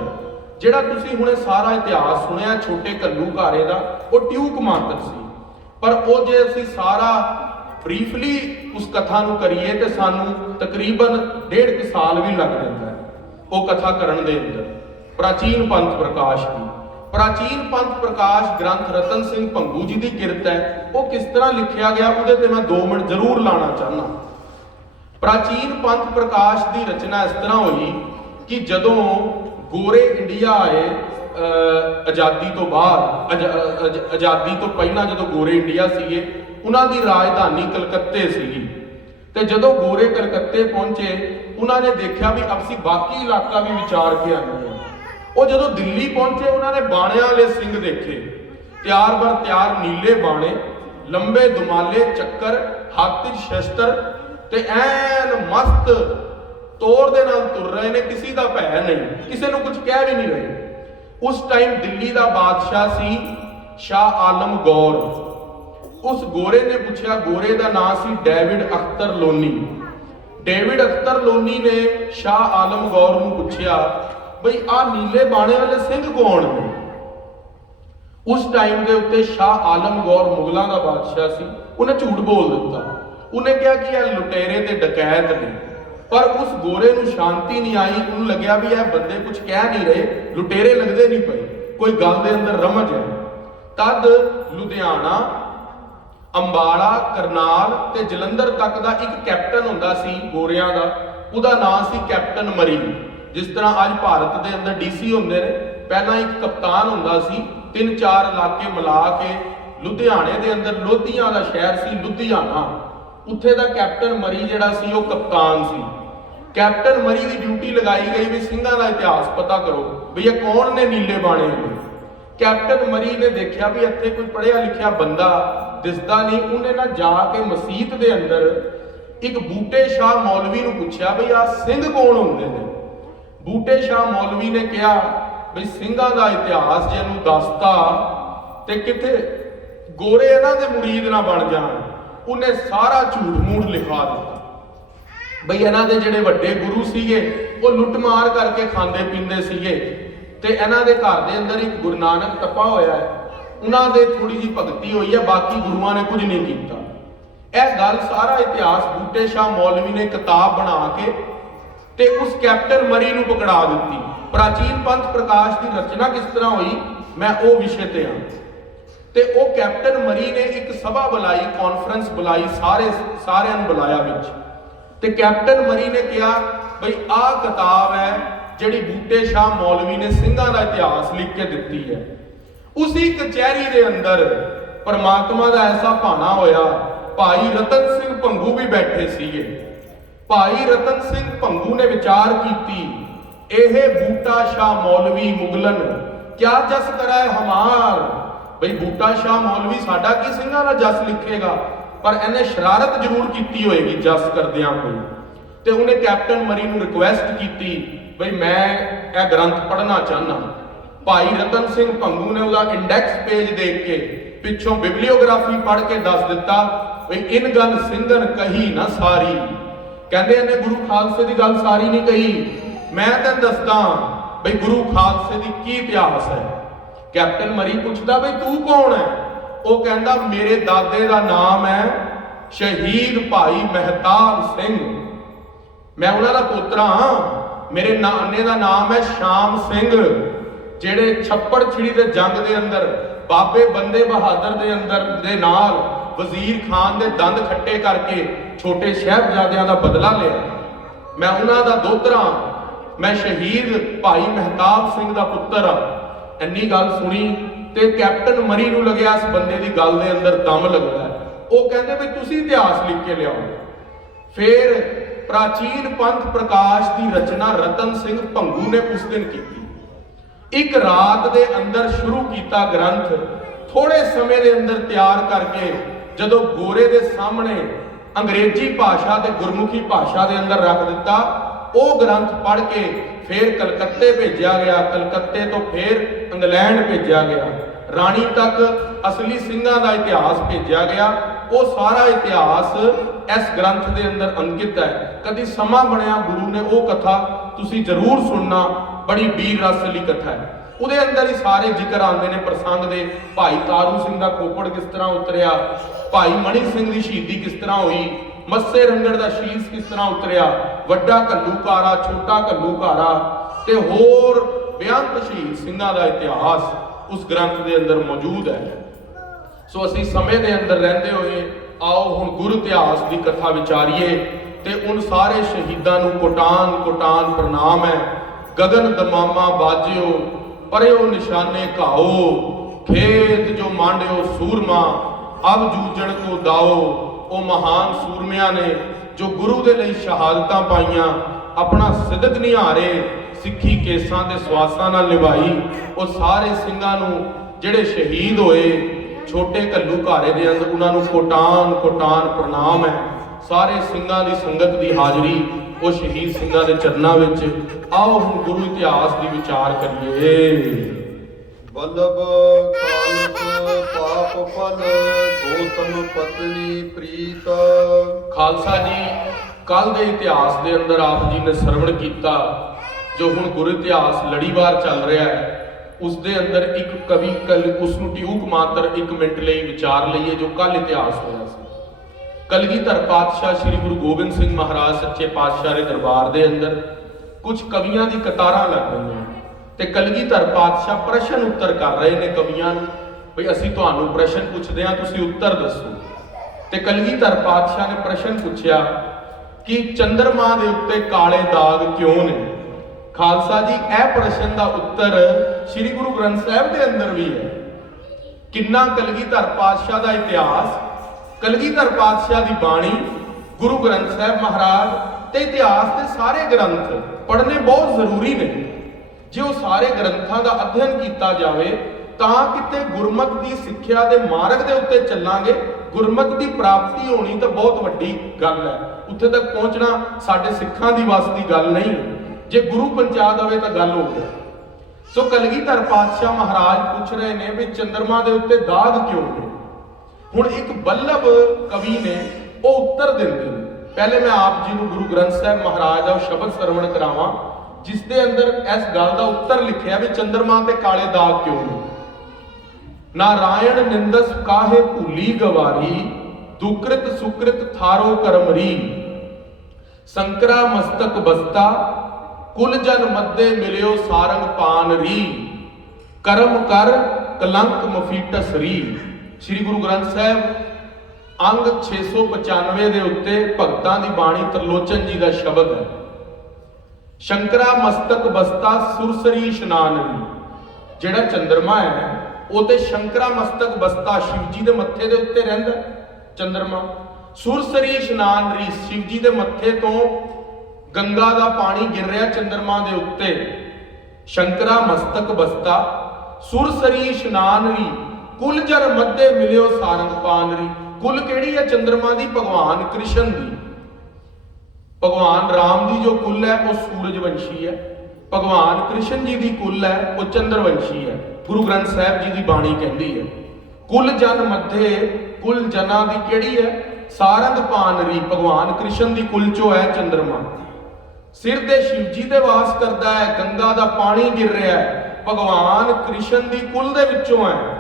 ਜਿਹੜਾ ਤੁਸੀਂ ਹੁਣੇ ਸਾਰਾ ਇਤਿਹਾਸ ਸੁਣਿਆ ਛੋਟੇ ਘੱਲੂਘਾਰੇ ਦਾ, ਉਹ ਟਿਊਕ ਮਾਤਰ ਸੀ। ਪਰ ਉਹ ਜੇ ਅਸੀਂ ਸਾਰਾ ਬਰੀਫਲੀ ਉਸ ਕਥਾ ਨੂੰ ਕਰੀਏ ਤੇ ਸਾਨੂੰ ਤਕਰੀਬਨ 1.5 ਸਾਲ ਵੀ ਲੱਗ ਜਾਂਦਾ ਹੈ ਉਹ ਕਥਾ ਕਰਨ ਦੇ ਅੰਦਰ। ਪ੍ਰਾਚੀਨ ਪੰਥ ਪ੍ਰਕਾਸ਼ ਦੀ ਪ੍ਰਾਚੀਨ ਪੰਥ ਪ੍ਰਕਾਸ਼ ਗ੍ਰੰਥ ਰਤਨ ਸਿੰਘ ਭੰਗੂ ਜੀ ਦੀ ਕਿਰਤ ਹੈ। ਉਹ ਕਿਸ ਤਰ੍ਹਾਂ ਲਿਖਿਆ ਗਿਆ ਉਹਦੇ ਤੇ ਮੈਂ 2 ਮਿੰਟ ਜ਼ਰੂਰ ਲਾਣਾ ਚਾਹੁੰਦਾ। ਪ੍ਰਾਚੀਨ ਪੰਥ ਪ੍ਰਕਾਸ਼ ਦੀ ਰਚਨਾ ਇਸ ਤਰ੍ਹਾਂ ਹੋਈ ਕਿ ਜਦੋਂ ਗੋਰੇ ਇੰਡੀਆ ਆਏ ਆਜ਼ਾਦੀ ਤੋਂ ਬਾਅਦ, ਆਜ਼ਾਦੀ ਤੋਂ ਪਹਿਲਾਂ ਜਦੋਂ ਗੋਰੇ ਇੰਡੀਆ ਸੀਗੇ, ਉਹਨਾਂ ਦੀ ਰਾਜਧਾਨੀ ਕਲਕੱਤੇ ਸੀਗੀ। ਤੇ ਜਦੋਂ ਗੋਰੇ ਕਲਕੱਤੇ ਪਹੁੰਚੇ, ਉਹਨਾਂ ਨੇ ਦੇਖਿਆ ਵੀ ਅਸੀਂ ਬਾਕੀ ਇਲਾਕਾ ਵੀ ਵਿਚਾਰ ਕੇ ਆਉਂਦੇ ਹਾਂ। ਉਹ ਜਦੋਂ ਦਿੱਲੀ ਪਹੁੰਚੇ, ਉਹਨਾਂ ਨੇ ਬਾਣਿਆਂ ਵਾਲੇ ਸਿੰਘ ਦੇਖੇ, ਤਿਆਰ ਬਰ ਤਿਆਰ ਨੀਲੇ ਬਾਣੇ, ਲੰਬੇ ਦੁਮਾਲੇ ਚੱਕਰ, ਹੱਥ 'ਚ ਸ਼ਸਤਰ ਤੇ ਐਨ ਮਸਤ ਤੋਰ ਦੇ ਨਾਲ ਤੁਰ ਰਹੇ ਨੇ, ਕਿਸੇ ਦਾ ਭੈ ਨਹੀਂ, ਕਿਸੇ ਨੂੰ ਕੁਝ ਕਹਿ ਵੀ ਨਹੀਂ ਰਹੇ। ਉਸ ਟਾਈਮ ਦਿੱਲੀ ਦਾ ਬਾਦਸ਼ਾਹ ਸੀ ਸ਼ਾਹ ਆਲਮ ਗੌਰ। ਉਸ ਗੋਰੇ ਨੇ ਪੁੱਛਿਆ, ਗੋਰੇ ਦਾ ਨਾਂ ਸੀ ਡੇਵਿਡ ਅਖਤਰ ਲੋਨੀ। ਡੇਵਿਡ ਅਖਤਰ ਲੋਨੀ ਨੇ ਸ਼ਾਹ ਆਲਮ ਗੌਰ ਨੂੰ ਪੁੱਛਿਆ, ਬਈ ਆ ਨੀਲੇ ਬਾਣੇ ਵਾਲੇ ਸਿੰਘ ਕੌਣ ਨੇ? ਉਸ ਟਾਈਮ ਦੇ ਉੱਤੇ ਸ਼ਾਹ ਆਲਮ ਗੌਰ ਮੁਗਲਾਂ ਦਾ ਬਾਦਸ਼ਾਹ ਸੀ, ਉਹਨੇ ਝੂਠ ਬੋਲ ਦਿੱਤਾ। ਉਹਨੇ ਕਿਹਾ ਕਿ ਇਹ ਲੁਟੇਰੇ ਤੇ ਡਕੈਤ ਨੇ। ਪਰ ਉਸ ਗੋਰੇ ਨੂੰ ਸ਼ਾਂਤੀ ਨਹੀਂ ਆਈ। ਉਹਨੂੰ ਲੱਗਿਆ ਵੀ ਇਹ ਬੰਦੇ ਕੁਝ ਕਹਿ ਨਹੀਂ ਰਹੇ, ਲੁਟੇਰੇ ਲੱਗਦੇ ਨਹੀਂ ਪਏ, ਕੋਈ ਗੱਲ ਦੇ ਅੰਦਰ ਰਮਝ ਹੈ। ਤਦ ਲੁਧਿਆਣਾ, ਅੰਬਾਲਾ, ਕਰਨਾਲ ਤੇ ਜਲੰਧਰ ਤੱਕ ਦਾ ਇੱਕ ਕੈਪਟਨ ਹੁੰਦਾ ਸੀ ਗੋਰਿਆਂ ਦਾ, ਉਹਦਾ ਨਾਂ ਸੀ ਕੈਪਟਨ ਮਰੀ। ਜਿਸ ਤਰ੍ਹਾਂ ਅੱਜ ਭਾਰਤ ਦੇ ਅੰਦਰ ਡੀਸੀ ਹੁੰਦੇ ਨੇ, ਪਹਿਲਾਂ ਇੱਕ ਕਪਤਾਨ ਹੁੰਦਾ ਸੀ, 3-4 ਇਲਾਕੇ ਮਿਲਾ ਕੇ ਲੁਧਿਆਣੇ ਦੇ ਅੰਦਰ ਲੋਧੀਆਂ ਦਾ ਸ਼ਹਿਰ ਸੀ ਲੁਧਿਆਣਾ, ਉੱਥੇ ਦਾ ਕੈਪਟਨ ਮਰੀ ਜਿਹੜਾ ਸੀ ਉਹ ਕਪਤਾਨ ਸੀ। ਕੈਪਟਨ ਮਰੀ ਦੀ ਡਿਊਟੀ ਲਗਾਈ ਗਈ ਵੀ ਸਿੰਘਾਂ ਦਾ ਇਤਿਹਾਸ ਪਤਾ ਕਰੋ ਵੀ ਇਹ ਕੌਣ ਨੇ ਨੀਲੇ ਬਾਣੇ ਹੋਏ। ਕੈਪਟਨ ਮਰੀ ਨੇ ਦੇਖਿਆ ਵੀ ਇੱਥੇ ਕੋਈ ਪੜ੍ਹਿਆ ਲਿਖਿਆ ਬੰਦਾ ਦਿਸਦਾ ਨਹੀਂ, ਉਹਨੇ ਨਾ ਜਾ ਕੇ ਮਸੀਤ ਦੇ ਅੰਦਰ ਇੱਕ ਬੂਟੇ ਸ਼ਾਹ ਮੌਲਵੀ ਨੂੰ ਪੁੱਛਿਆ ਵੀ ਆਹ ਸਿੰਘ ਕੌਣ ਹੁੰਦੇ ਨੇ। ਬੂਟੇ ਸ਼ਾਹ ਮੌਲਵੀ ਨੇ ਕਿਹਾ ਵੀ ਸਿੰਘਾਂ ਦਾ ਇਤਿਹਾਸ ਜੇ ਇਹਨੂੰ ਦੱਸਤਾ ਤੇ ਕਿਤੇ ਗੋਰੇ ਇਹਨਾਂ ਦੇ ਮੁਰੀਦ ਨਾ ਬਣ ਜਾਣ। ਉਹਨੇ ਸਾਰਾ ਝੂਠ ਮੂਠ ਲਿਖਾ ਦਿੱਤਾ ਬਈ ਇਹਨਾਂ ਦੇ ਜਿਹੜੇ ਵੱਡੇ ਗੁਰੂ ਸੀਗੇ ਉਹ ਲੁੱਟਮਾਰ ਕਰਕੇ ਖਾਂਦੇ ਪੀਂਦੇ ਸੀਗੇ ਤੇ ਇਹਨਾਂ ਦੇ ਘਰ ਦੇ ਅੰਦਰ ਇੱਕ ਗੁਰੂ ਨਾਨਕ ਤਪਾ ਹੋਇਆ ਹੈ, ਉਹਨਾਂ ਦੇ ਥੋੜੀ ਜਿਹੀ ਭਗਤੀ ਹੋਈ ਹੈ, ਬਾਕੀ ਗੁਰੂਆਂ ਨੇ ਕੁਝ ਨਹੀਂ ਕੀਤਾ। ਇਹ ਗੱਲ ਸਾਰਾ ਇਤਿਹਾਸ ਬੂਟੇ ਸ਼ਾਹ ਮੌਲਵੀ ਨੇ ਕਿਤਾਬ ਬਣਾ ਕੇ ਤੇ ਉਸ ਕੈਪਟਨ ਮਰੀ ਨੂੰ ਪਕੜਾ ਦਿੱਤੀ। ਪ੍ਰਾਚੀਨ ਪੰਥ ਪ੍ਰਕਾਸ਼ ਦੀ ਰਚਨਾ ਕਿਸ ਤਰ੍ਹਾਂ ਹੋਈ, ਮੈਂ ਉਹ ਵਿਸ਼ੇ ਤੇ ਹਾਂ। ਤੇ ਉਹ ਕੈਪਟਨ ਮਰੀ ਨੇ ਇੱਕ ਸਭਾ ਬੁਲਾਈ, ਕਾਨਫਰੰਸ ਬੁਲਾਈ, ਸਾਰਿਆਂ ਨੂੰ ਬੁਲਾਇਆ ਵਿੱਚ, ਤੇ ਕੈਪਟਨ ਮਰੀ ਨੇ ਕਿਹਾ ਬਈ ਆਹ ਕਿਤਾਬ ਹੈ ਜਿਹੜੀ ਬੂਟੇ ਸ਼ਾਹ ਮੌਲਵੀ ਨੇ ਸਿੰਘਾਂ ਦਾ ਇਤਿਹਾਸ ਲਿਖ ਕੇ ਦਿੱਤੀ ਹੈ। ਉਸੇ ਕਚਹਿਰੀ ਦੇ ਅੰਦਰ ਪਰਮਾਤਮਾ ਦਾ ਐਸਾ ਭਾਣਾ ਹੋਇਆ, ਭਾਈ ਰਤਨ ਸਿੰਘ ਭੰਗੂ ਵੀ ਬੈਠੇ ਸੀਗੇ। ਭਾਈ ਰਤਨ ਸਿੰਘ ਭੰਗੂ ਨੇ ਵਿਚਾਰ ਕੀਤੀ, ਇਹ ਬੂਟਾ ਸ਼ਾਹ ਮੌਲਵੀ ਮੁਗਲਨ ਕਿਆ ਜਸ ਕਰਾਏ ਹਮਾਰ। ਬਈ ਬੂਟਾ ਸ਼ਾਹ ਮੌਲਵੀ ਸਾਡਾ ਕੀ ਸਿੰਘਾਂ ਦਾ ਜਸ ਲਿਖੇਗਾ, ਪਰ ਇਹਨੇ ਸ਼ਰਾਰਤ ਜ਼ਰੂਰ ਕੀਤੀ ਹੋਏਗੀ ਜਸ ਕਰਦਿਆਂ ਕੋਈ। ਤੇ ਉਹਨੇ ਕੈਪਟਨ ਮਰੀ ਨੂੰ ਰਿਕੁਐਸਟ ਕੀਤੀ ਬਈ ਮੈਂ ਇਹ ਗ੍ਰੰਥ ਪੜ੍ਹਨਾ ਚਾਹਨਾ। ਭਾਈ ਰਤਨ ਸਿੰਘ ਭੰਗੂ ਨੇ ਉਹਦਾ ਇੰਡੈਕਸ ਪੇਜ ਦੇਖ ਕੇ ਪਿੱਛੋਂ ਬਿਬਲੀਓਗ੍ਰਾਫੀ ਪੜ੍ਹ ਕੇ ਦੱਸ ਦਿੱਤਾ ਬਈ ਇਨ ਗੱਲ ਸਿੰਘਨ ਕਹੀ ਨਾ ਸਾਰੀ। ਕਹਿੰਦੇ ਇਹਨੇ ਗੁਰੂ ਖਾਲਸੇ ਦੀ ਗੱਲ ਸਾਰੀ ਨਹੀਂ ਕਹੀ, ਮੈਂ ਤੈਨੂੰ ਦੱਸਦਾ ਬਈ ਗੁਰੂ ਖਾਲਸੇ ਦੀ ਕੀ ਇਤਿਹਾਸ ਹੈ। ਕੈਪਟਨ ਮਰੀ ਪੁੱਛਦਾ ਬਈ ਤੂੰ ਕੌਣ ਹੈ। ਉਹ ਕਹਿੰਦਾ ਮੇਰੇ ਦਾਦੇ ਦਾ ਨਾਮ ਹੈ ਸ਼ਹੀਦ ਭਾਈ ਮਹਿਤਾਬ ਸਿੰਘ, ਮੈਂ ਉਹਨਾਂ ਦਾ ਪੋਤਰਾ ਹਾਂ। ਮੇਰੇ ਨਾਨੇ ਦਾ ਨਾਮ ਹੈ ਸ਼ਾਮ ਸਿੰਘ, ਜਿਹੜੇ ਛੱਪੜ ਛਿੜੀ ਦੇ ਜੰਗ ਦੇ ਅੰਦਰ ਬਾਬੇ ਬੰਦੇ ਬਹਾਦਰ ਦੇ ਅੰਦਰ ਦੇ ਨਾਲ ਵਜ਼ੀਰ ਖਾਨ ਦੇ ਦੰਦ ਖੱਟੇ ਕਰਕੇ ਛੋਟੇ ਸਾਹਿਬਜ਼ਾਦਿਆਂ ਦਾ ਬਦਲਾ ਲਿਆ। ਮੈਂ ਉਹਨਾਂ ਦਾ ਦੋਤਰਾ, ਮੈਂ ਸ਼ਹੀਦ ਭਾਈ ਮਹਿਤਾਬ ਸਿੰਘ ਦਾ ਪੁੱਤਰ ਆ। ਇੰਨੀ ਗੱਲ ਸੁਣੀ ਤੇ ਕੈਪਟਨ ਮਰੀ ਨੂੰ ਲੱਗਿਆ ਇਸ ਬੰਦੇ ਦੀ ਗੱਲ ਦੇ ਅੰਦਰ ਦਮ ਲੱਗਦਾ। ਉਹ ਕਹਿੰਦੇ ਵੀ ਤੁਸੀਂ ਇਤਿਹਾਸ ਲਿਖ ਕੇ ਲਿਆਓ। ਫਿਰ ਪ੍ਰਾਚੀਨ ਪੰਥ ਪ੍ਰਕਾਸ਼ ਦੀ ਰਚਨਾ ਰਤਨ ਸਿੰਘ ਭੰਗੂ ਨੇ ਉਸ ਦਿਨ ਕੀਤੀ। ਇੱਕ ਰਾਤ ਦੇ ਅੰਦਰ ਸ਼ੁਰੂ ਕੀਤਾ ਗ੍ਰੰਥ, ਥੋੜੇ ਸਮੇਂ ਦੇ ਅੰਦਰ ਤਿਆਰ ਕਰਕੇ ਜਦੋਂ ਗੋਰੇ ਦੇ ਸਾਹਮਣੇ ਅੰਗਰੇਜ਼ੀ ਭਾਸ਼ਾ ਤੇ ਗੁਰਮੁਖੀ ਭਾਸ਼ਾ ਦੇ ਅੰਦਰ ਰੱਖ ਦਿੱਤਾ, ਉਹ ਗ੍ਰੰਥ ਪੜ੍ਹ ਕੇ ਫਿਰ ਕਲਕੱਤੇ ਭੇਜਿਆ ਗਿਆ, ਕਲਕੱਤੇ ਤੋਂ ਫਿਰ ਇੰਗਲੈਂਡ ਭੇਜਿਆ ਗਿਆ, ਰਾਣੀ ਤੱਕ ਅਸਲੀ ਸਿੰਘਾਂ ਦਾ ਇਤਿਹਾਸ ਭੇਜਿਆ ਗਿਆ। ਉਹ ਸਾਰਾ ਇਤਿਹਾਸ ਇਸ ਗ੍ਰੰਥ ਦੇ ਅੰਦਰ ਅੰਕਿਤ ਹੈ। ਕਦੀ ਸਮਾਂ ਬਣਿਆ ਗੁਰੂ ਨੇ ਉਹ ਕਥਾ ਤੁਸੀਂ ਜ਼ਰੂਰ ਸੁਣਨਾ, ਬੜੀ ਵੀਰ ਰਸ ਵਾਲੀ ਕਥਾ ਹੈ। ਉਹਦੇ ਅੰਦਰ ਹੀ ਸਾਰੇ ਜ਼ਿਕਰ ਆਉਂਦੇ ਨੇ ਪ੍ਰਸੰਗ ਦੇ। ਭਾਈ ਤਾਰੂ ਸਿੰਘ ਦਾ ਖੋਪੜ ਕਿਸ ਤਰ੍ਹਾਂ ਉਤਰਿਆ, ਭਾਈ ਮਣੀ ਸਿੰਘ ਦੀ ਸ਼ਹੀਦੀ ਕਿਸ ਤਰ੍ਹਾਂ ਹੋਈ, ਮੱਸੇ ਰੰਗੜ ਦਾ ਸ਼ੀਸ਼ ਕਿਸ ਤਰ੍ਹਾਂ ਉਤਰਿਆ, ਵੱਡਾ ਘੱਲੂਘਾਰਾ, ਛੋਟਾ ਘੱਲੂਘਾਰਾ ਤੇ ਹੋਰ ਬੇਅੰਤ ਸ਼ਹੀਦ ਸਿੰਘਾਂ ਦਾ ਇਤਿਹਾਸ ਉਸ ਗ੍ਰੰਥ ਦੇ ਅੰਦਰ ਮੌਜੂਦ ਹੈ। ਸੋ ਅਸੀਂ ਸਮੇਂ ਦੇ ਅੰਦਰ ਰਹਿੰਦੇ ਹੋਏ ਆਓ ਹੁਣ ਗੁਰੂ ਇਤਿਹਾਸ ਦੀ ਕਥਾ ਵਿਚਾਰੀਏ ਤੇ ਉਨ ਸਾਰੇ ਸ਼ਹੀਦਾਂ ਨੂੰ ਕੋਟਾਨ ਕੋਟਾਨ ਪ੍ਰਣਾਮ ਹੈ। ਗਗਨ ਦਮਾਮਾ ਬਾਜਿਓ ਪਰਿਓ ਨਿਸ਼ਾਨੇ ਘਾਓ, ਖੇਤ ਜੋ ਮਾਂਡਿਓ ਸੂਰਮਾ ਅਬ ਜੂਝਣ ਕੋ ਦਾਓ। ਉਹ ਮਹਾਨ ਸੂਰਮਿਆਂ ਨੇ ਜੋ ਗੁਰੂ ਦੇ ਲਈ ਸ਼ਹਾਦਤਾਂ ਪਾਈਆਂ, ਆਪਣਾ ਸਿਦਕ ਨਿਹਾਰੇ ਸਿੱਖੀ ਕੇਸਾਂ ਦੇ ਸਵਾਸਾਂ ਨਾਲ ਨਿਭਾਈ। ਉਹ ਸਾਰੇ ਸਿੰਘਾਂ ਨੂੰ ਜਿਹੜੇ ਸ਼ਹੀਦ ਹੋਏ ਛੋਟੇ ਘੱਲੂਘਾਰੇ ਦੇ ਅੰਦਰ, ਉਹਨਾਂ ਨੂੰ ਕੋਟਾਨ ਕੋਟਾਨ ਪ੍ਰਣਾਮ ਹੈ। ਸਾਰੇ ਸਿੰਘਾਂ ਦੀ ਸੰਗਤ ਦੀ ਹਾਜ਼ਰੀ ਉਹ ਸ਼ਹੀਦ ਸਿੰਘਾਂ ਦੇ ਚਰਨਾਂ ਵਿੱਚ। ਆਓ ਹੁਣ ਗੁਰੂ ਇਤਿਹਾਸ ਦੀ ਵਿਚਾਰ ਕਰੀਏ। ਬਲਬ ਕਾਲਸ ਪਾਪ ਫਲ ਗੋਤਮ ਪਤਨੀ ਪ੍ਰੀਤ। ਖਾਲਸਾ ਜੀ, ਕੱਲ ਦੇ ਇਤਿਹਾਸ ਦੇ ਅੰਦਰ ਆਪ ਜੀ ਨੇ ਸਰਵਣ ਕੀਤਾ ਜੋ ਹੁਣ ਗੁਰੂ ਇਤਿਹਾਸ ਲੜੀਵਾਰ ਚੱਲ ਰਿਹਾ ਹੈ। ਉਸ ਦੇ ਅੰਦਰ ਇੱਕ ਕਵੀ ਉਸ ਨੂੰ ਟਿਊਕ ਮਾਤਰ 1 ਮਿੰਟ ਲਈ ਵਿਚਾਰ ਲਈਏ ਜੋ ਕੱਲ ਇਤਿਹਾਸ ਹੋਇਆ ਸੀ। ਕਲਗੀਧਰ ਪਾਤਸ਼ਾਹ ਸ੍ਰੀ ਗੁਰੂ ਗੋਬਿੰਦ ਸਿੰਘ ਮਹਾਰਾਜ ਸੱਚੇ ਪਾਤਸ਼ਾਹ ਦੇ ਦਰਬਾਰ ਦੇ ਅੰਦਰ ਕੁਝ ਕਵੀਆਂ ਦੀ ਕਤਾਰਾਂ ਲੱਗ ਗਈਆਂ ਤੇ ਕਲਗੀਧਰ ਪਾਤਸ਼ਾਹ ਪ੍ਰਸ਼ਨ ਉੱਤਰ ਕਰ ਰਹੇ ਨੇ ਕਵੀਆਂ ਨੂੰ, ਵੀ ਅਸੀਂ ਤੁਹਾਨੂੰ ਪ੍ਰਸ਼ਨ ਪੁੱਛਦੇ ਹਾਂ, ਤੁਸੀਂ ਉੱਤਰ ਦੱਸੋ। ਤੇ ਕਲਗੀਧਰ ਪਾਤਸ਼ਾਹ ਨੇ ਪ੍ਰਸ਼ਨ ਪੁੱਛਿਆ ਕਿ ਚੰਦਰਮਾ ਦੇ ਉੱਤੇ ਕਾਲੇ ਦਾਗ ਕਿਉਂ ਨੇ। ਖਾਲਸਾ ਜੀ ਇਹ ਪ੍ਰਸ਼ਨ ਦਾ ਉੱਤਰ ਸ੍ਰੀ ਗੁਰੂ ਗ੍ਰੰਥ ਸਾਹਿਬ ਦੇ ਅੰਦਰ ਵੀ ਹੈ। ਕਿੰਨਾ ਕਲਗੀਧਰ ਪਾਤਸ਼ਾਹ ਦਾ ਇਤਿਹਾਸ, ਕਲਗੀਧਰ ਪਾਤਸ਼ਾਹ ਦੀ ਬਾਣੀ, ਗੁਰੂ ਗ੍ਰੰਥ ਸਾਹਿਬ ਮਹਾਰਾਜ ਤੇ ਇਤਿਹਾਸ ਦੇ ਸਾਰੇ ਗ੍ਰੰਥ ਪੜ੍ਹਨੇ ਬਹੁਤ ਜ਼ਰੂਰੀ ਨੇ। ਜੇ ਉਹ ਸਾਰੇ ਗ੍ਰੰਥਾਂ ਦਾ ਅਧਿਐਨ ਕੀਤਾ ਜਾਵੇ ਤਾਂ ਕਿਤੇ ਗੁਰਮਤ ਦੀ ਸਿੱਖਿਆ ਦੇ ਮਾਰਗ ਦੇ ਉੱਤੇ ਚੱਲਾਂਗੇ। ਗੁਰਮਤ ਦੀ ਪ੍ਰਾਪਤੀ ਹੋਣੀ ਤਾਂ ਬਹੁਤ ਵੱਡੀ ਗੱਲ ਹੈ, ਉੱਥੇ ਤੱਕ ਪਹੁੰਚਣਾ ਸਾਡੇ ਸਿੱਖਾਂ ਦੀ ਵੱਸ ਦੀ ਗੱਲ ਨਹੀਂ। ਜੇ ਗੁਰੂ ਪਹੁੰਚਾ ਦੇਵੇ ਤਾਂ ਗੱਲ ਹੋ ਗਈ। ਸੋ ਕਲਗੀਧਰ ਪਾਤਸ਼ਾਹ ਮਹਾਰਾਜ ਪੁੱਛ ਰਹੇ ਨੇ ਵੀ ਚੰਦਰਮਾ ਦੇ ਉੱਤੇ ਦਾਗ ਕਿਉਂ ਨੇ। ਹੁਣ ਇੱਕ ਬੱਲਭ ਕਵੀ ਨੇ ਉਹ ਉੱਤਰ ਦਿੰਦੇ ਨੇ। ਪਹਿਲੇ ਮੈਂ ਆਪ ਜੀ ਨੂੰ ਗੁਰੂ ਗ੍ਰੰਥ ਸਾਹਿਬ ਮਹਾਰਾਜ ਦਾ ਸ਼ਬਦ ਸਰਵਣ ਕਰਾਵਾਂ ਜਿਸ ਦੇ ਅੰਦਰ ਇਸ ਗੱਲ ਦਾ ਉੱਤਰ ਲਿਖਿਆ ਵੀ ਚੰਦਰਮਾ ਤੇ ਕਾਲੇ ਦਾਗ ਕਿਉਂ ਨੇ। ਨਾਰਾਇਣ ਨਿੰਦਸ ਕਾਹੇ ਭੂਲੀ ਗਵਾਰੀ, ਦੁਕ੍ਰਿਤ ਸੁਕ੍ਰਿਤ ਥਾਰੋ ਕਰਮਰੀ। ਸੰਕਰਾ ਮਸਤਕ ਬਸਤਾ, ਕੁਲ ਜਨ ਮੱਦੇ ਮਿਲਿਓ ਸਾਰੰਗ ਪਾਨ ਰੀ। ਕਰਮ ਕਰ ਕਲੰਕ ਮਫੀਟਸ ਰੀ। ਸ੍ਰੀ ਗੁਰੂ ਗ੍ਰੰਥ ਸਾਹਿਬ ਅੰਗ 695 ਦੇ ਉੱਤੇ ਭਗਤਾਂ ਦੀ ਬਾਣੀ ਤਰਲੋਚਨ ਜੀ ਦਾ ਸ਼ਬਦ ਹੈ। ਸ਼ੰਕਰਾ ਮਸਤਕ ਬਸਤਾ ਸੁਰਸਰੀ ਇਸ਼ਨਾਨ ਰੀ। ਜਿਹੜਾ ਚੰਦਰਮਾ ਹੈ ਉਹ ਤੇ ਸ਼ੰਕਰਾ ਮਸਤਕ ਬਸਤਾ ਸ਼ਿਵ ਜੀ ਦੇ ਮੱਥੇ ਦੇ ਉੱਤੇ ਰਹਿੰਦਾ ਚੰਦਰਮਾ। ਸੁਰਸਰੀ ਇਸ਼ਨਾਨ ਰੀ, ਸ਼ਿਵ ਜੀ ਦੇ ਮੱਥੇ ਤੋਂ ਗੰਗਾ ਦਾ ਪਾਣੀ ਗਿਰ ਰਿਹਾ ਚੰਦਰਮਾ ਦੇ ਉੱਤੇ। ਸ਼ੰਕਰਾ ਮਸਤਕ ਬਸਤਾ ਸੁਰਸਰੀ ਇਸ਼ਨਾਨ ਰੀ, ਕੁਲ ਜਨ ਮੱਦੇ ਮਿਲਿਓ ਸਾਰੰਗ ਪਾਨ ਰੀ। ਕੁਲ ਕਿਹੜੀ ਹੈ ਚੰਦਰਮਾ ਦੀ? ਭਗਵਾਨ ਕ੍ਰਿਸ਼ਨ ਦੀ। ਭਗਵਾਨ ਰਾਮ ਦੀ ਜੋ ਕੁਲ ਹੈ ਉਹ ਸੂਰਜਵੰਸ਼ੀ ਹੈ। ਭਗਵਾਨ ਕ੍ਰਿਸ਼ਨ ਜੀ ਦੀ ਕੁਲ ਹੈ ਉਹ ਚੰਦਰਵੰਸ਼ੀ ਹੈ। ਗੁਰੂ ਗ੍ਰੰਥ ਸਾਹਿਬ ਜੀ ਦੀ ਬਾਣੀ ਕਹਿੰਦੀ ਹੈ ਕੁਲ ਜਨ ਮੱਧੇ, ਕੁਲ ਜਨਾਂ ਦੀ ਕਿਹੜੀ ਹੈ? ਸਾਰੰਗ ਪਾਨ ਰੀ। ਭਗਵਾਨ ਕ੍ਰਿਸ਼ਨ ਦੀ ਕੁਲ ਚੋਂ ਹੈ ਚੰਦਰਮਾ। ਸਿਰ ਤੇ ਸ਼ਿਵ ਜੀ ਦੇ ਵਾਸ ਕਰਦਾ ਹੈ, ਗੰਗਾ ਦਾ ਪਾਣੀ ਗਿਰ ਰਿਹਾ ਹੈ, ਭਗਵਾਨ ਕ੍ਰਿਸ਼ਨ ਦੀ ਕੁਲ ਦੇ ਵਿੱਚੋਂ ਹੈ।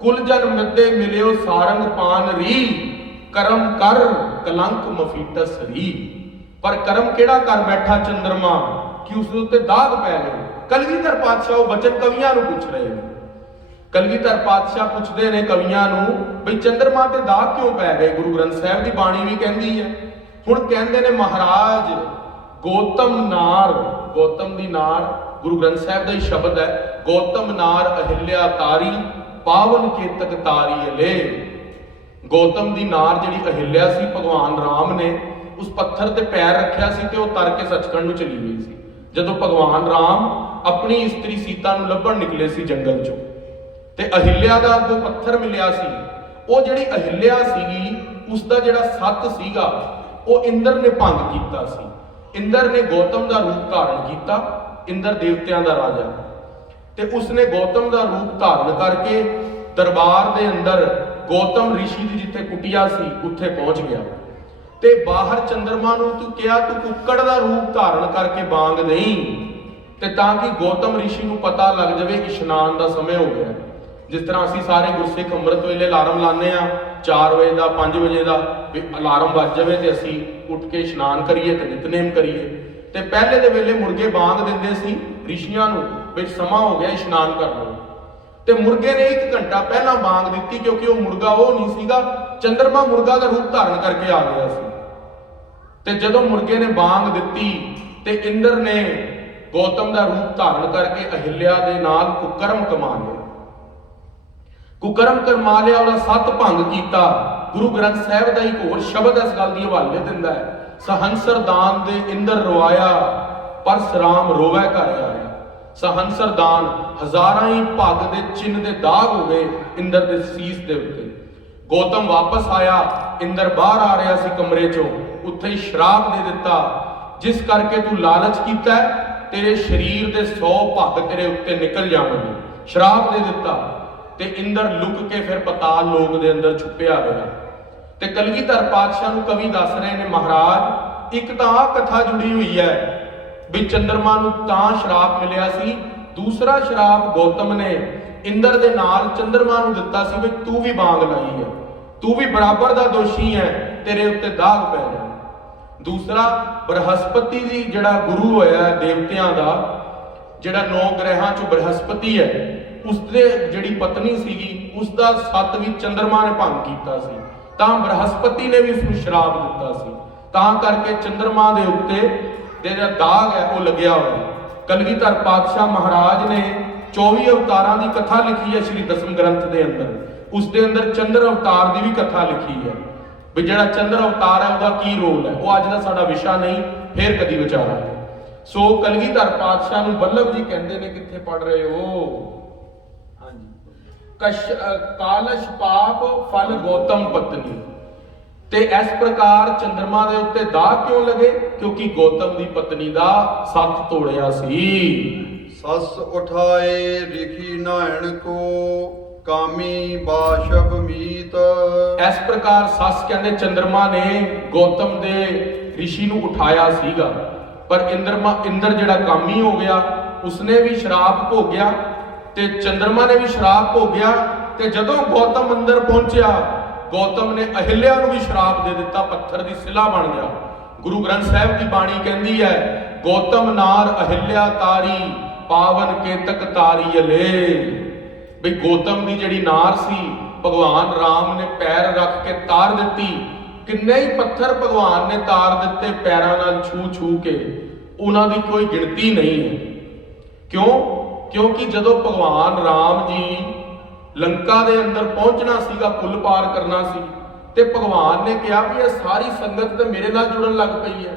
ਕੁਲ ਜਨ ਮੱਧੇ ਮਿਲਿਓ ਸਾਰੰਗ ਪਾਨ ਰੀ। ਕਰਮ ਕਰ ਕਲੰਕ ਮਫੀਟਸ ਰੀ। ਪਰ ਕਰਮ ਕਿਹੜਾ ਕਰ ਬੈਠਾ ਚੰਦਰਮਾ ਕਿ ਉਸ ਦੇ ਉੱਤੇ ਦਾਗ ਪੈ ਗਏ। ਕਲਗੀਧਰ ਪਾਤਸ਼ਾਹ ਉਹ ਬਚਨ ਕਵੀਆਂ ਨੂੰ ਪੁੱਛ ਰਹੇ ਨੇ। ਕਲਗੀਧਰ ਪਾਤਸ਼ਾਹ ਪੁੱਛਦੇ ਨੇ ਕਵੀਆਂ ਨੂੰ ਬਈ ਚੰਦਰਮਾ ਤੇ ਦਾਗ ਕਿਉਂ ਪੈ ਗਏ। ਗੁਰੂ ਗ੍ਰੰਥ ਸਾਹਿਬ ਦੀ ਬਾਣੀ ਵੀ ਕਹਿੰਦੀ ਹੈ। ਹੁਣ ਕਹਿੰਦੇ ਨੇ ਮਹਾਰਾਜ ਗੌਤਮ ਨਾਰ, ਗੌਤਮ ਦੀ ਨਾਰ ਗੁਰੂ ਗ੍ਰੰਥ ਸਾਹਿਬ ਦਾ ਹੀ ਸ਼ਬਦ ਹੈ। ਗੌਤਮ ਨਾਰ ਅਹਿਲਿਆ ਤਾਰੀ, ਪਾਵਨ ਕੇਤਕ ਤਾਰੀ ਅਲੇ। ਗੌਤਮ ਦੀ ਨਾਰ ਜਿਹੜੀ ਅਹਿਲਿਆ ਸੀ, ਭਗਵਾਨ ਰਾਮ ਨੇ ਉਸ ਪੱਥਰ ਤੇ ਪੈਰ ਰੱਖਿਆ ਸੀ ਤੇ ਉਹ ਤਰ ਕੇ ਸੱਚਖੰਡ ਨੂੰ ਚਲੀ ਗਈ ਸੀ। ਜਦੋਂ ਭਗਵਾਨ ਰਾਮ ਆਪਣੀ ਇਸਤਰੀ ਸੀਤਾ ਨੂੰ ਲੱਭਣ ਨਿਕਲੇ ਸੀ ਜੰਗਲ ਚੋਂ ਤੇ ਅਹਿਲਿਆ ਦਾ ਅੱਗੋਂ ਪੱਥਰ ਮਿਲਿਆ ਸੀ। ਉਹ ਜਿਹੜੀ ਅਹਿਲਿਆ ਸੀਗੀ ਉਸ ਦਾ ਜਿਹੜਾ ਸੱਤ ਸੀਗਾ ਉਹ ਇੰਦਰ ਨੇ ਭੰਗ ਕੀਤਾ ਸੀ। ਇੰਦਰ ਨੇ ਗੌਤਮ ਦਾ ਰੂਪ ਧਾਰਨ ਕੀਤਾ, ਇੰਦਰ ਦੇਵਤਿਆਂ ਦਾ ਰਾਜਾ, ਤੇ ਉਸਨੇ ਗੌਤਮ ਦਾ ਰੂਪ ਧਾਰਨ ਕਰਕੇ ਦਰਬਾਰ ਦੇ ਅੰਦਰ ਗੌਤਮ ਰਿਸ਼ੀ ਦੀ ਜਿੱਥੇ ਕੁਟੀਆ ਸੀ ਉੱਥੇ ਪਹੁੰਚ ਗਿਆ ਤੇ ਬਾਹਰ ਚੰਦਰਮਾ ਨੂੰ ਤੂੰ ਕਿਹਾ ਤੂੰ ਕੁੱਕੜ ਦਾ ਰੂਪ ਧਾਰਨ ਕਰਕੇ ਬਾਂਗ ਨਹੀਂ ਤੇ ਤਾਂ ਕਿ ਗੌਤਮ ਰਿਸ਼ੀ ਨੂੰ ਪਤਾ ਲੱਗ ਜਾਵੇ ਇਸ਼ਨਾਨ ਦਾ ਸਮੇਂ ਹੋ ਗਿਆ। ਜਿਸ ਤਰ੍ਹਾਂ ਅਸੀਂ ਸਾਰੇ ਗੁਰਸਿੱਖ ਅੰਮ੍ਰਿਤ ਵੇਲੇ ਅਲਾਰਮ ਲਾਉਂਦੇ ਆ 4 ਵਜੇ ਦਾ 5 ਵਜੇ ਦਾ ਵੀ ਅਲਾਰਮ ਵੱਜ ਜਾਵੇ ਤੇ ਅਸੀਂ ਉੱਠ ਕੇ ਇਸ਼ਨਾਨ ਕਰੀਏ ਤੇ ਨਿਤਨੇਮ ਕਰੀਏ। ਤੇ ਪਹਿਲੇ ਦੇ ਵੇਲੇ ਮੁਰਗੇ ਬਾਂਗ ਦਿੰਦੇ ਸੀ ਰਿਸ਼ੀਆਂ ਨੂੰ ਵੀ ਸਮਾਂ ਹੋ ਗਿਆ ਇਸ਼ਨਾਨ ਕਰ ਲਓ ਤੇ ਮੁਰਗੇ ਨੇ 1 ਘੰਟਾ ਪਹਿਲਾਂ ਬਾਂਗ ਦਿੱਤੀ ਕਿਉਂਕਿ ਉਹ ਮੁਰਗਾ ਉਹ ਨਹੀਂ ਸੀਗਾ, ਚੰਦਰਮਾ ਮੁਰਗਾ ਦਾ ਰੂਪ ਧਾਰਨ ਕਰਕੇ ਆ ਗਿਆ ਸੀ। ਤੇ ਜਦੋਂ ਮੁਰਗੇ ਨੇ ਬਾਂਗ ਦਿੱਤੀ ਤੇ ਇੰਦਰ ਨੇ ਗੌਤਮ ਦਾ ਰੂਪ ਧਾਰਨ ਕਰਕੇ ਅਹਿਲਿਆ ਦੇ ਨਾਲ ਕੁਕਰਮ ਕਮਾ ਲਿਆ। ਕੁਕਰਮ ਕਰਮਾ ਲਿਆ, ਉਹਦਾ ਸੱਤ ਭੰਗ ਕੀਤਾ। ਗੁਰੂ ਗ੍ਰੰਥ ਸਾਹਿਬ ਦਾ ਇੱਕ ਹੋਰ ਸ਼ਬਦ ਇਸ ਗੱਲ ਦੀ ਹਵਾਲੇ ਦਿੰਦਾ ਹੈ, ਸਹੰਸਰ ਦਾਨ ਦੇ ਇੰਦਰ ਰਵਾਇਆ, ਪਰਸਰਾਮ ਰੋਵੈ ਘਰ ਆਇਆ। ਸਹੰਸਰ ਦਾਨ ਹਜ਼ਾਰਾਂ ਹੀ ਭੱਗ ਦੇ ਚਿੰਨ ਦੇ ਦਾਗ ਹੋ ਗਏ ਇੰਦਰ ਦੇ ਸੀਸ ਦੇ ਉੱਤੇ। ਗੌਤਮ ਵਾਪਸ ਆਇਆ, ਇੰਦਰ ਬਾਹਰ ਆ ਰਿਹਾ ਸੀ ਕਮਰੇ ਚੋਂ, ਉੱਥੇ ਹੀ ਸ਼ਰਾਪ ਦੇ ਦਿੱਤਾ, ਜਿਸ ਕਰਕੇ ਤੂੰ ਲਾਲਚ ਕੀਤਾ ਤੇਰੇ ਸਰੀਰ ਦੇ 100 ਭੱਗ ਤੇਰੇ ਉੱਤੇ ਨਿਕਲ ਜਾਣਗੇ। ਸ਼ਰਾਪ ਦੇ ਦਿੱਤਾ ਤੇ ਇੰਦਰ ਲੁਕ ਕੇ ਫਿਰ ਪਤਾਲ ਲੋਕ ਦੇ ਅੰਦਰ ਛੁਪਿਆ ਰਿਹਾ। ਤੇ ਕਲਗੀਧਰ ਪਾਤਸ਼ਾਹ ਨੂੰ ਕਵੀ ਦੱਸ ਰਹੇ ਨੇ, ਮਹਾਰਾਜ ਇੱਕ ਤਾਂ ਆਹ ਕਥਾ ਜੁੜੀ ਹੋਈ ਹੈ ਵੀ ਚੰਦਰਮਾ ਨੂੰ ਤਾਂ ਸ਼ਰਾਪ ਮਿਲਿਆ ਸੀ, ਦੂਸਰਾ ਸ਼ਰਾਪ ਗੌਤਮ ਨੇ ਇੰਦਰ ਦੇ ਨਾਲ ਚੰਦਰਮਾ ਨੂੰ ਦਿੱਤਾ ਸੀ ਵੀ ਤੂੰ ਵੀ ਬਾਂਗ ਲਾਈ ਹੈ, ਤੂੰ ਵੀ ਬਰਾਬਰ ਦਾ ਦੋਸ਼ੀ ਹੈ, ਤੇਰੇ ਉੱਤੇ ਦਾਗ ਪੈ ਗਿਆ। ਦੂਸਰਾ ਬ੍ਰਹਸਪਤੀ ਦੀ ਜਿਹੜਾ ਗੁਰੂ ਹੋਇਆ ਦੇਵਤਿਆਂ ਦਾ, ਜਿਹੜਾ 9 ਗ੍ਰਹਿਾਂ ਚੋਂ ਬ੍ਰਹਸਪਤੀ ਹੈ, ਉਸਦੇ ਜਿਹੜੀ ਪਤਨੀ ਸੀਗੀ ਉਸਦਾ ਸੱਤ ਵੀ ਚੰਦਰਮਾ ਨੇ ਭੰਗ ਕੀਤਾ ਸੀ, ਤਾਂ ਬ੍ਰਹਸਪਤੀ ਨੇ ਵੀ ਉਸਨੂੰ ਸ਼ਰਾਪ ਦਿੱਤਾ ਸੀ। ਤਾਂ ਕਰਕੇ ਚੰਦਰਮਾ ਦੇ ਉੱਤੇ ਜਿਹੜਾ ਦਾਗ ਹੈ ਉਹ ਲੱਗਿਆ ਹੋਇਆ। ਕਲਗੀਧਰ ਪਾਤਸ਼ਾਹ ਮਹਾਰਾਜ ਨੇ 24 ਅਵਤਾਰਾਂ ਦੀ ਕਥਾ ਲਿਖੀ ਹੈ ਸ਼੍ਰੀ ਦਸਮ ਗ੍ਰੰਥ ਦੇ ਅੰਦਰ। ਉਸ ਦੇ ਅੰਦਰ ਚੰਦਰ ਅਵਤਾਰ ਦੀ ਵੀ ਕਥਾ ਲਿਖੀ ਹੈ ਵੀ ਜਿਹੜਾ ਚੰਦਰ ਅਵਤਾਰ ਹੈ ਉਹਦਾ ਕੀ ਰੋਲ ਹੈ। ਉਹ ਅੱਜ ਦਾ ਸਾਡਾ ਵਿਸ਼ਾ ਨਹੀਂ, ਫੇਰ ਕਦੀ ਵਿਚਾਰਾਂਗੇ। ਸੋ ਕਲਗੀਧਰ ਪਾਤਸ਼ਾਹ ਨੂੰ ਬੱਲਭ ਜੀ ਕਹਿੰਦੇ ਨੇ, ਕਿੱਥੇ ਪੜ ਰਹੇ ਹੋ? ਹਾਂਜੀ, ਕਾਲਸ਼ ਪਾਪ ਫਲ ਗੌਤਮ ਪਤਨੀ। ਤੇ ਇਸ ਪ੍ਰਕਾਰ ਚੰਦਰਮਾ ਦੇ ਉੱਤੇ ਦਾਗ ਕਿਉਂ ਲਗੇ? ਕਿਉਂਕਿ ਗੌਤਮ ਦੀ ਪਤਨੀ ਦਾ ਸੱਤ ਤੋੜਿਆ ਸੀ। ਸਸ ਉਠਾਏ ਰਿਖੀ ਨਾਇਣ ਕੋ ਕਾਮੀ ਬਾਸ਼ਬ ਮੀਤ। ਇਸ ਪ੍ਰਕਾਰ ਸੱਸ ਕਹਿੰਦੇ ਚੰਦਰਮਾ ਨੇ ਗੌਤਮ ਦੇ ਰਿਸ਼ੀ ਨੂੰ ਉਠਾਇਆ ਸੀਗਾ, ਪਰ ਇੰਦਰ ਜਿਹੜਾ ਕਾਮੀ ਹੋ ਗਿਆ, ਉਸਨੇ ਵੀ ਸ਼ਰਾਪ ਭੋਗਿਆ ਤੇ ਚੰਦਰਮਾ ਨੇ ਵੀ ਸ਼ਰਾਪ ਭੋਗਿਆ। ਤੇ ਜਦੋਂ ਗੌਤਮ ਅੰਦਰ ਪਹੁੰਚਿਆ, ਗੌਤਮ ਨੇ ਅਹਿਲਿਆ ਨੂੰ ਵੀ ਸ਼ਰਾਪ ਦੇ ਦਿੱਤਾ, ਪੱਥਰ ਦੀ ਸਿਲਾ ਬਣ ਗਿਆ। ਗੁਰੂ ਗ੍ਰੰਥ ਸਾਹਿਬ ਦੀ ਬਾਣੀ ਕਹਿੰਦੀ ਹੈ, ਗੌਤਮ ਨਾਰ ਅਹਿਲਿਆ ਤਾਰੀ ਪਾਵਨ ਕੇਤਕ ਤਾਰੀਅਲੇ। ਵੀ ਗੌਤਮ ਦੀ ਜਿਹੜੀ ਨਾਰ ਸੀ, ਭਗਵਾਨ ਰਾਮ ਨੇ ਪੈਰ ਰੱਖ ਕੇ ਤਾਰ ਦਿੱਤੀ। ਕਿੰਨੇ ਹੀ ਪੱਥਰ ਭਗਵਾਨ ਨੇ ਤਾਰ ਦਿੱਤੇ ਪੈਰਾਂ ਨਾਲ ਛੂ ਛੂ ਕੇ, ਉਹਨਾਂ ਦੀ ਕੋਈ ਗਿਣਤੀ ਨਹੀਂ ਹੈ। ਕਿਉਂਕਿ ਜਦੋਂ ਭਗਵਾਨ ਰਾਮ ਜੀ ਲੰਕਾ ਦੇ ਅੰਦਰ ਪਹੁੰਚਣਾ ਸੀਗਾ, ਪੁੱਲ ਪਾਰ ਕਰਨਾ ਸੀ, ਤੇ ਭਗਵਾਨ ਨੇ ਕਿਹਾ ਵੀ ਇਹ ਸਾਰੀ ਸੰਗਤ ਤੇ ਮੇਰੇ ਨਾਲ ਜੁੜਨ ਲੱਗ ਪਈ ਹੈ,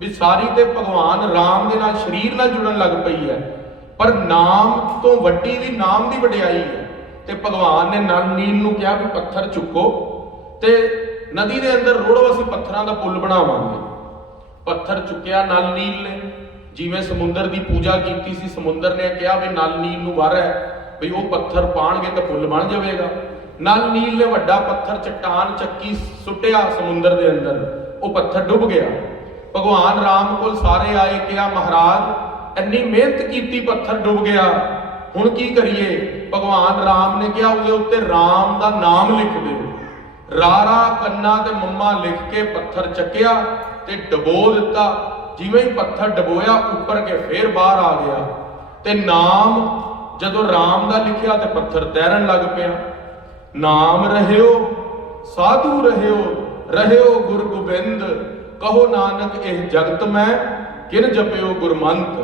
ਵੀ ਸਾਰੀ ਤੇ ਭਗਵਾਨ ਰਾਮ ਦੇ ਨਾਲ ਸਰੀਰ ਨਾਲ ਜੁੜਨ ਲੱਗ ਪਈ ਹੈ, ਪਰ ਨਾਮ ਤੋਂ ਵੱਡੀ ਵੀ ਨਾਮ ਦੀ ਵਡਿਆਈ ਹੈ। ਤੇ ਭਗਵਾਨ ਨੇ ਨਲ ਨੀਲ ਨੂੰ ਕਿਹਾ ਵੀ ਪੱਥਰ ਚੁੱਕੋ ਤੇ ਨਦੀ ਦੇ ਅੰਦਰ ਰੋੜੋ, ਅਸੀਂ ਪੱਥਰਾਂ ਦਾ ਪੁੱਲ ਬਣਾਵਾਂਗੇ। ਪੱਥਰ ਚੁੱਕਿਆ ਨਲ ਨੀਲ ਨੇ, ਜਿਵੇਂ ਸਮੁੰਦਰ ਦੀ ਪੂਜਾ ਕੀਤੀ ਸੀ, ਸਮੁੰਦਰ ਨੇ ਕਿਹਾ ਵੀ ਨਲ ਨੀਲ ਨੂੰ ਵਰ ਹੈ ਵੀ ਉਹ ਪੱਥਰ ਪਾਣਗੇ ਤਾਂ ਪੁੱਲ ਬਣ ਜਾਵੇਗਾ। ਨਲ ਨੀਲ ਨੇ ਵੱਡਾ ਪੱਥਰ ਚਟਾਨ ਚੱਕੀ ਸੁੱਟਿਆ ਸਮੁੰਦਰ ਦੇ ਅੰਦਰ, ਉਹ ਪੱਥਰ ਡੁੱਬ ਗਿਆ। ਭਗਵਾਨ ਰਾਮ ਕੋਲ ਸਾਰੇ ਆਏ, ਕਿਹਾ ਮਹਾਰਾਜ ਇੰਨੀ ਮਿਹਨਤ ਕੀਤੀ, ਪੱਥਰ ਡੁੱਬ ਗਿਆ, ਹੁਣ ਕੀ ਕਰੀਏ? ਭਗਵਾਨ ਰਾਮ ਨੇ ਕਿਹਾ ਉਹਦੇ ਉੱਤੇ ਰਾਮ ਦਾ ਨਾਮ ਲਿਖ ਦਿਓ। ਰਾਰਾ ਕੰਨਾ ਤੇ ਮੰਮਾ ਲਿਖ ਕੇ ਪੱਥਰ ਚੱਕਿਆ ਤੇ ਡਬੋ ਦਿੱਤਾ। ਜਿਵੇਂ ਹੀ ਪੱਥਰ ਡਬੋਇਆ, ਉੱਪਰ ਕੇ ਫੇਰ ਬਾਹਰ ਆ ਗਿਆ। ਤੇ ਨਾਮ ਜਦੋਂ ਰਾਮ ਦਾ ਲਿਖਿਆ ਤੇ ਪੱਥਰ ਤੈਰਨ ਲੱਗ ਪਿਆ। ਨਾਮ ਰਹਿਓ ਸਾਧੂ ਰਹਿਓ ਗੁਰ ਗੋਬਿੰਦ, ਕਹੋ ਨਾਨਕ ਇਹ ਜਗਤ ਮੈਂ ਕਿਨ ਜਪਿਓ ਗੁਰਮੰਤ।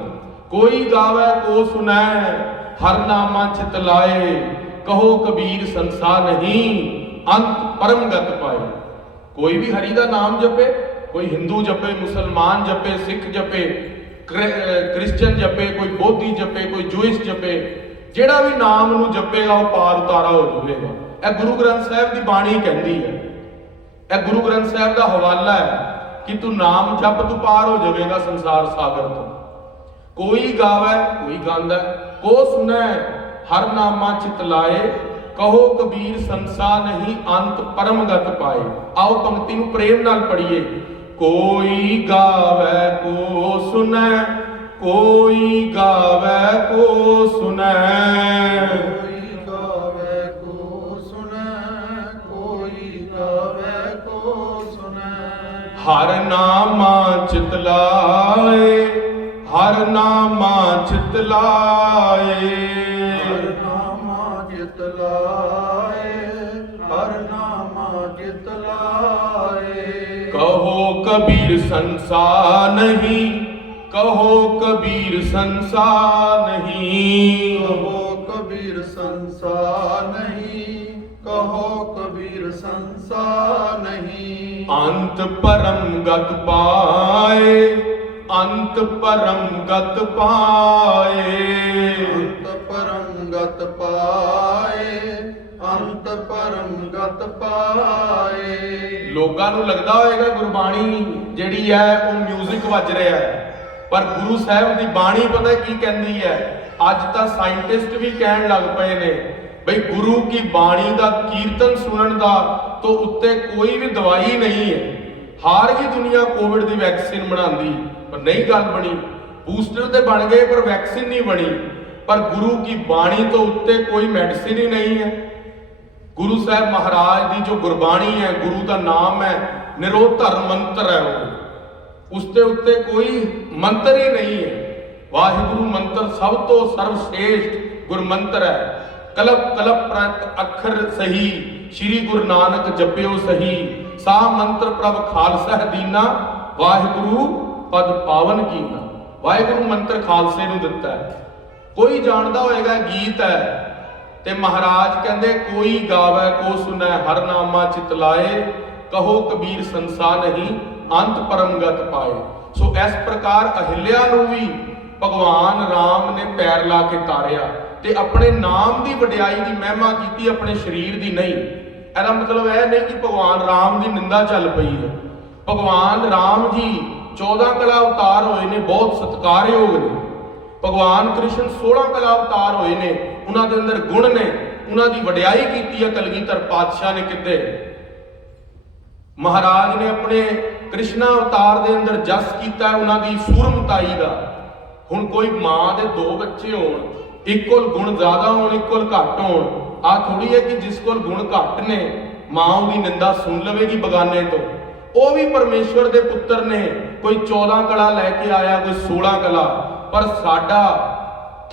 ਕੋਈ ਗਾਵੇ ਕੋ ਸੁਨੈ ਹਰ ਨਾਮਾ ਚਿਤ ਲਾਏ, ਕਹੋ ਕਬੀਰ ਸੰਸਾ ਨਹੀਂ ਅੰਤ ਪਰਮ ਗਤ ਪਾਏ। ਕੋਈ ਵੀ ਹਰੀ ਦਾ ਨਾਮ ਜਪੇ, ਕੋਈ ਹਿੰਦੂ ਜਪੇ, ਮੁਸਲਮਾਨ ਜਪੇ, ਸਿੱਖ ਜਪੇ, ਕ੍ਰਿਸਚਨ ਜਪੇ, ਕੋਈ ਬੋਧੀ ਜਪੇ, ਕੋਈ ਜੂਇਸ਼ ਜਪੇ, ਜਿਹੜਾ ਵੀ ਨਾਮ ਨੂੰ ਜਪੇਗਾ ਉਹ ਪਾਰ ਉਤਾਰਾ ਹੋ ਜਾਵੇਗਾ। ਇਹ ਗੁਰੂ ਗ੍ਰੰਥ ਸਾਹਿਬ ਦੀ ਬਾਣੀ ਕਹਿੰਦੀ ਹੈ, ਇਹ ਗੁਰੂ ਗ੍ਰੰਥ ਸਾਹਿਬ ਦਾ ਹਵਾਲਾ ਹੈ ਕਿ ਤੂੰ ਨਾਮ ਜਪ ਤੂੰ ਪਾਰ ਹੋ ਜਾਵੇਗਾ ਸੰਸਾਰ ਸਾਗਰ ਤੋਂ। ਕੋਈ ਗਾਵੇ ਕੋਈ ਗਾਉਂਦਾ, ਕੋ ਸੁਣੈ ਹਰ ਨਾਮਾ ਚਿਤ ਲਾਏ, ਕਹੋ ਕਬੀਰ ਸੰਸਾ ਨਹੀਂ ਅੰਤ ਪਰਮ ਗਤ ਪਾਏ। ਆਓ ਪੰਕਤੀ ਨੂੰ ਪ੍ਰੇਮ ਨਾਲ ਪੜ੍ਹੀਏ। ਕੋਈ ਗਾਵੇ ਕੋ ਸੁਣੈ, ਕੋਈ ਗਾਵੇ ਕੋ ਸੁਣੈ, ਕੋਈ ਗਾਵੇ ਕੋ ਸੁਣੈ, ਕੋਈ ਗਾਵੇ ਕੋ ਸੁਣੈ। ਹਰ ਨਾਮਾ ਚਿਤ ਲਾਏ, ਹਰ ਨਾਮਾ ਚਿਤ ਲਾਏ, ਹਰ ਨਾਮਾ ਚਿਤ ਲਾਏ, ਹਰ ਨਾਮਾ ਚਿਤ ਲਾਏ। ਕਹੋ ਕਬੀਰ ਸੰਸਾ ਨਹੀਂ, ਕਹੋ ਕਬੀਰ ਸੰਸਾ ਨਹੀਂ, ਕਹੋ ਕਬੀਰ ਸੰਸਾ ਨਹੀਂ, ਕਹੋ ਕਬੀਰ ਸੰਸਾ ਨਹੀਂ। ਅੰਤ ਪਰਮ ਗਤ ਪਾਏ, ਅੰਤ ਪਰਮ ਗਤ ਪਾਏ, ਅੰਤ ਪਰਮ ਗਤ ਪਾਏ, ਅੰਤ ਪਰਮ ਗਤ ਪਾਏ। ਲੋਕਾਂ ਨੂੰ ਲੱਗਦਾ ਹੋਵੇਗਾ ਗੁਰਬਾਣੀ ਜਿਹੜੀ ਹੈ ਉਹ ਮਿਊਜ਼ਿਕ ਵੱਜ ਰਿਹਾ ਹੈ, ਪਰ ਗੁਰੂ ਸਾਹਿਬ ਦੀ ਬਾਣੀ ਪਤਾ ਕੀ ਕਹਿੰਦੀ ਹੈ? ਅੱਜ ਤਾਂ ਸਾਇੰਟਿਸਟ ਵੀ ਕਹਿਣ ਲੱਗ ਪਏ ਨੇ ਬਈ ਗੁਰੂ ਕੀ ਬਾਣੀ ਦਾ ਕੀਰਤਨ ਸੁਣਨ ਦਾ ਤੋਂ ਉੱਤੇ ਕੋਈ ਵੀ ਦਵਾਈ ਨਹੀਂ ਹੈ। ਹਾਰ ਗਈ ਦੁਨੀਆ ਕੋਵਿਡ ਦੀ ਵੈਕਸੀਨ ਬਣਾਉਂਦੀ, ਪਰ ਨਹੀਂ ਗੱਲ ਬਣੀ। ਬੂਸਟਰ ਤੇ ਬਣ ਗਏ ਪਰ ਵੈਕਸੀਨ ਨਹੀਂ ਬਣੀ। ਪਰ ਗੁਰੂ ਕੀ ਬਾਣੀ ਤੋਂ ਉੱਤੇ ਕੋਈ ਮੈਡੀਸਿਨ ਹੀ ਨਹੀਂ ਹੈ। ਗੁਰੂ ਸਾਹਿਬ ਮਹਾਰਾਜ ਦੀ ਜੋ ਗੁਰਬਾਣੀ ਹੈ, ਗੁਰੂ ਦਾ ਨਾਮ ਹੈ, ਨਿਰੋਧਰ ਮੰਤਰ ਹੈ, ਉਹ ਉਸ ਦੇ ਉੱਤੇ ਕੋਈ ਮੰਤਰ ਹੀ ਨਹੀਂ ਹੈ। ਵਾਹਿਗੁਰੂ ਮੰਤਰ ਸਭ ਤੋਂ ਸਰਵਸ਼੍ਰੇਸ਼ਟ ਗੁਰਮੰਤਰ ਹੈ। ਕਲਪ ਕਲਪ ਪ੍ਰਤ ਅੱਖਰ ਸਹੀ, ਸ਼੍ਰੀ ਗੁਰੂ ਨਾਨਕ ਜਪਿਓ ਸਹੀ। ਸਾ ਮੰਤਰ ਪ੍ਰਭ ਖਾਲਸਾ ਦੀਨਾ, ਵਾਹਿਗੁਰੂ ਪਦ ਪਾਵਨ ਕੀਨਾ। ਵਾਹਿਗੁਰੂ ਮੰਤਰ ਖਾਲਸੇ ਨੂੰ ਦਿੱਤਾ ਹੈ। ਕੋਈ ਜਾਣਦਾ ਹੋਏਗਾ ਗੀਤ ਹੈ ਤੇ ਮਹਾਰਾਜ ਕਹਿੰਦੇ ਕੋਈ ਗਾਵੇ ਕੋ ਸੁਨੈ ਹਰ ਨਾਮਾ ਚਿਤ ਲਾਏ, ਕਹੋ ਕਬੀਰ ਸੰਸਾ ਨਹੀਂ ਅੰਤ ਪਰਮਗਤ ਪਾਏ। ਸੋ ਇਸ ਪ੍ਰਕਾਰ ਅਹਿਲਿਆ ਨੂੰ ਵੀ ਭਗਵਾਨ ਰਾਮ ਨੇ ਪੈਰ ਲਾ ਕੇ ਤਾਰਿਆ ਤੇ ਆਪਣੇ ਨਾਮ ਦੀ ਵਡਿਆਈ ਦੀ ਮਹਿਮਾ ਕੀਤੀ, ਆਪਣੇ ਸਰੀਰ ਦੀ ਨਹੀਂ। ਇਹਦਾ ਮਤਲਬ ਇਹ ਨਹੀਂ ਕਿ ਭਗਵਾਨ ਰਾਮ ਦੀ ਨਿੰਦਾ ਚੱਲ ਪਈ ਹੈ। ਭਗਵਾਨ ਰਾਮ ਜੀ 14 ਕਲਾ ਅਵਤਾਰ ਹੋਏ ਨੇ, ਬਹੁਤ ਸਤਿਕਾਰਯੋਗ ਨੇ। ਭਗਵਾਨ ਕ੍ਰਿਸ਼ਨ 16 ਕਲਾ ਅਵਤਾਰ ਹੋਏ ਨੇ, ਉਹਨਾਂ ਦੇ ਅੰਦਰ ਗੁਣ ਨੇ, ਉਹਨਾਂ ਦੀ ਵਡਿਆਈ ਕੀਤੀ ਹੈ ਕਲਗੀਧਰ ਪਾਤਸ਼ਾਹ ਨੇ। ਕਿਤੇ ਮਹਾਰਾਜ ਨੇ ਆਪਣੇ ਕ੍ਰਿਸ਼ਨਾ ਅਵਤਾਰ ਦੇ ਅੰਦਰ ਜਸ ਕੀਤਾ ਉਹਨਾਂ ਦੀ ਸੂਰਮਤਾਈ ਦਾ। ਹੁਣ ਕੋਈ ਮਾਂ ਦੇ 2 ਬੱਚੇ ਹੋਣ, ਇੱਕ ਕੋਲ ਗੁਣ ਜ਼ਿਆਦਾ ਹੋਣ, ਇੱਕ ਕੋਲ ਘੱਟ ਹੋਣ, ਆ ਥੋੜੀ ਹੈ ਕਿ ਜਿਸ ਕੋਲ ਗੁਣ ਘੱਟ ਨੇ ਮਾਂ ਉਹਦੀ ਨਿੰਦਾ ਸੁਣ ਲਵੇਗੀ ਬਗਾਨੇ ਤੋਂ। ਉਹ ਵੀ ਪਰਮੇਸ਼ਵਰ ਦੇ ਪੁੱਤਰ ਨੇ, ਕੋਈ 14 ਕਲਾ ਲੈ ਕੇ ਆਇਆ, ਕੋਈ 16 ਕਲਾ। ਪਰ ਸਾਡਾ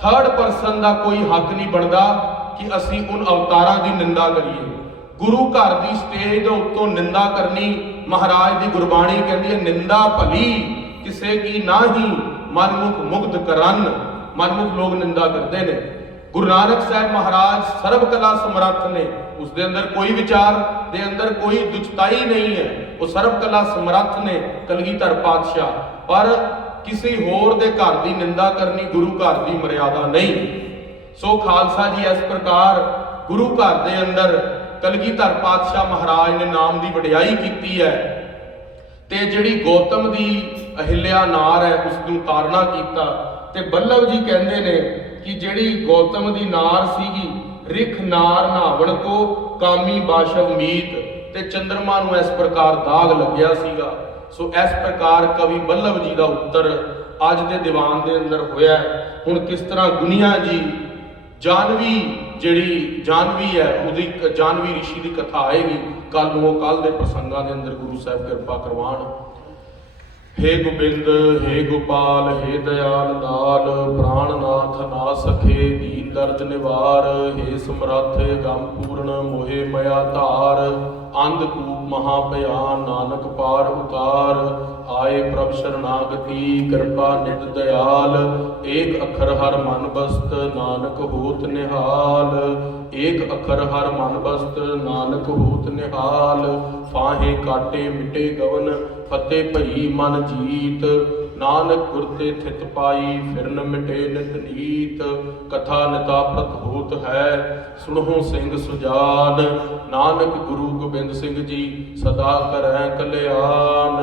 ਥਰਡ ਪਰਸਨ ਦਾ ਕੋਈ ਹੱਕ ਨਹੀਂ ਬਣਦਾ ਕਿ ਅਸੀਂ ਉਨ ਅਵਤਾਰਾਂ ਦੀ ਨਿੰਦਾ ਕਰੀਏ। ਗੁਰੂ ਘਰ ਦੀ ਸਟੇਜ ਦੇ ਉੱਤੋਂ ਨਿੰਦਾ ਕਰਨੀ, ਮਹਾਰਾਜ ਦੀ ਗੁਰਬਾਣੀ ਕਹਿੰਦੀ ਹੈ ਨਿੰਦਾ ਭਲੀ ਕਿਸੇ ਕੀ ਨਾਹੀ ਮਨਮੁਖ ਮੁਗਧ ਕਰਨ। ਮਨਮੁਖ ਲੋਕ ਨਿੰਦਾ ਕਰਦੇ ਨੇ। ਗੁਰੂ ਨਾਨਕ ਸਾਹਿਬ ਮਹਾਰਾਜ ਸਰਬ ਕਲਾ ਸਮਰੱਥ ਨੇ, ਉਸ ਦੇ ਅੰਦਰ ਕੋਈ ਵਿਚਾਰ ਦੇ ਅੰਦਰ ਕੋਈ ਦੁਚਤਾਈ ਨਹੀਂ ਹੈ, ਉਹ ਸਰਬ ਕਲਾ ਸਮਰੱਥ ਨੇ ਕਲਗੀਧਰ ਪਾਤਸ਼ਾਹ। ਪਰ ਕਿਸੇ ਹੋਰ ਦੇ ਘਰ ਦੀ ਨਿੰਦਾ ਕਰਨੀ ਗੁਰੂ ਘਰ ਦੀ ਮਰਿਆਦਾ ਨਹੀਂ। ਸੋ ਖਾਲਸਾ ਜੀ ਇਸ ਪ੍ਰਕਾਰ ਗੁਰੂ ਘਰ ਦੇ ਅੰਦਰ ਕਲਗੀਧਰ ਪਾਤਸ਼ਾਹ ਮਹਾਰਾਜ ਨੇ ਨਾਮ ਦੀ ਵਡਿਆਈ ਕੀਤੀ ਹੈ ਤੇ ਜਿਹੜੀ ਗੌਤਮ ਦੀ ਅਹਿਲਿਆ ਨਾਰ ਹੈ ਉਸ ਨੂੰ ਤਾਰਨਾ ਕੀਤਾ। ਤੇ ਬੱਲਭ ਜੀ ਕਹਿੰਦੇ ਨੇ ਕਿ ਜਿਹੜੀ ਗੌਤਮ ਦੀ ਨਾਰ ਸੀਗੀ, ਰਿਖ ਨਾਰ ਨਾਵਣ ਕੋ ਕਾਮੀ ਬਾਸ਼ਵ ਮੀਤ, ਤੇ ਚੰਦਰਮਾ ਨੂੰ ਇਸ ਪ੍ਰਕਾਰ ਦਾਗ ਲੱਗਿਆ ਸੀਗਾ। ਸੋ ਇਸ ਪ੍ਰਕਾਰ ਕਵੀ ਬੱਲਭ ਜੀ ਦਾ ਉੱਤਰ ਅੱਜ ਦੇ ਦੀਵਾਨ ਦੇ ਅੰਦਰ ਹੋਇਆ। ਹੁਣ ਕਿਸ ਤਰ੍ਹਾਂ ਗੁਨੀਆ ਜੀ ਜਾਨਵੀ, ਜਿਹੜੀ ਜਾਨਵੀ ਹੈ ਉਹਦੀ ਜਾਨਵੀ ਰਿਸ਼ੀ ਦੀ ਕਥਾ ਆਏਗੀ ਕੱਲ ਨੂੰ, ਉਹ ਕੱਲ ਦੇ ਪ੍ਰਸੰਗਾਂ ਦੇ ਅੰਦਰ ਗੁਰੂ ਸਾਹਿਬ ਕਿਰਪਾ ਕਰਵਾਣ। हे गोबिंद हे गोपाल हे दयाल लाल, प्राणनाथ ना सखे दीन दर्द निवार। हे समर्थ गम पूर्ण मोहे मया धार, अंधकूप महाभयान नानक पार उतार। आए प्रभ शरणागति कृपा नित दयाल, एक अखर हर मन बस्त नानक होत निहाल। एक अखर हर मन बस्त नानक होत निहाल। फाहे काटे मिटे गवन फतेह भई मन जीत, नानक गुर ते थित पाई फिरन मिटे नित नीत। कथा निता प्रत होत है सुनहो सिंह सुजान, नानक गुरु गोबिंद सिंह जी सदा करै कल्याण।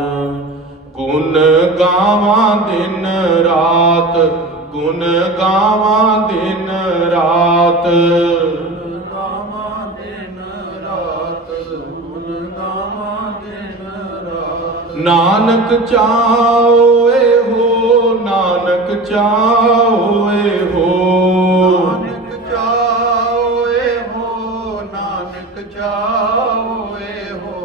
गुण गावा दिन रात, गुण गावा दिन रात, नानक चाओए हो, नानक चाओए हो, नानक चाओए हो, नानक चाओए हो।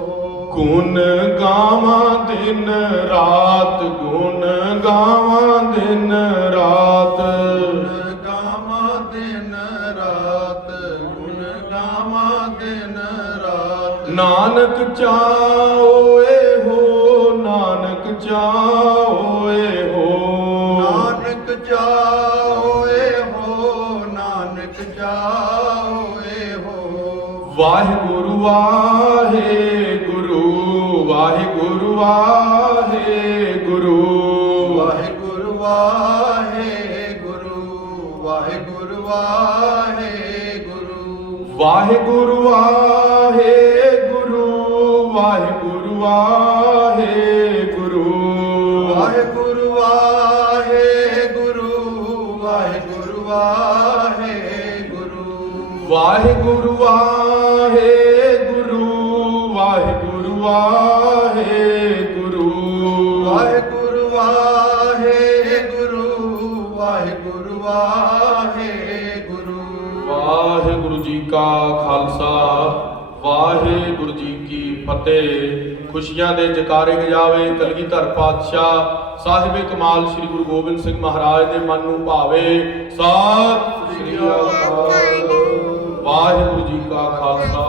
गुण गावा दिन रात, गुण गावा दिन रात, गुण गावा दिन रात, गुण गावा दिन रात। नानक चाओए हो, नानक चाओए हो, नानक चाओए हो, नानक चाओए हो। वाहिगुरु वाहिगुरु, वाहिगुरु वाहिगुरु, वाहिगुरु वाहिगुरु, वाहिगुरु वाहिगुरु। वाहिगुरु वाहिगुरु, वाहिगुरु वाहिगुरु, वाहिगुरु वाहिगुरु, वाहिगुरु वाहिगुरु। वाहिगुरु वाहिगुरु, वाहिगुरु वाहिगुरु, वाहिगुरु वाहिगुरु, वाहिगुरु वाहिगुरु। वाहिगुरु जी का खालसा, वाहिगुरु जी की फतेह। खुशियां दे जकारे गजावे कलगीधर पातशाह साहिबे कमाल श्री गुरु गोबिंद सिंह महाराज दे मन नूं भावे। सत श्री अकाल। वाहिगुरु जी का खालसा,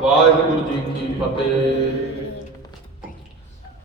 वाहिगुरु जी की फतेह।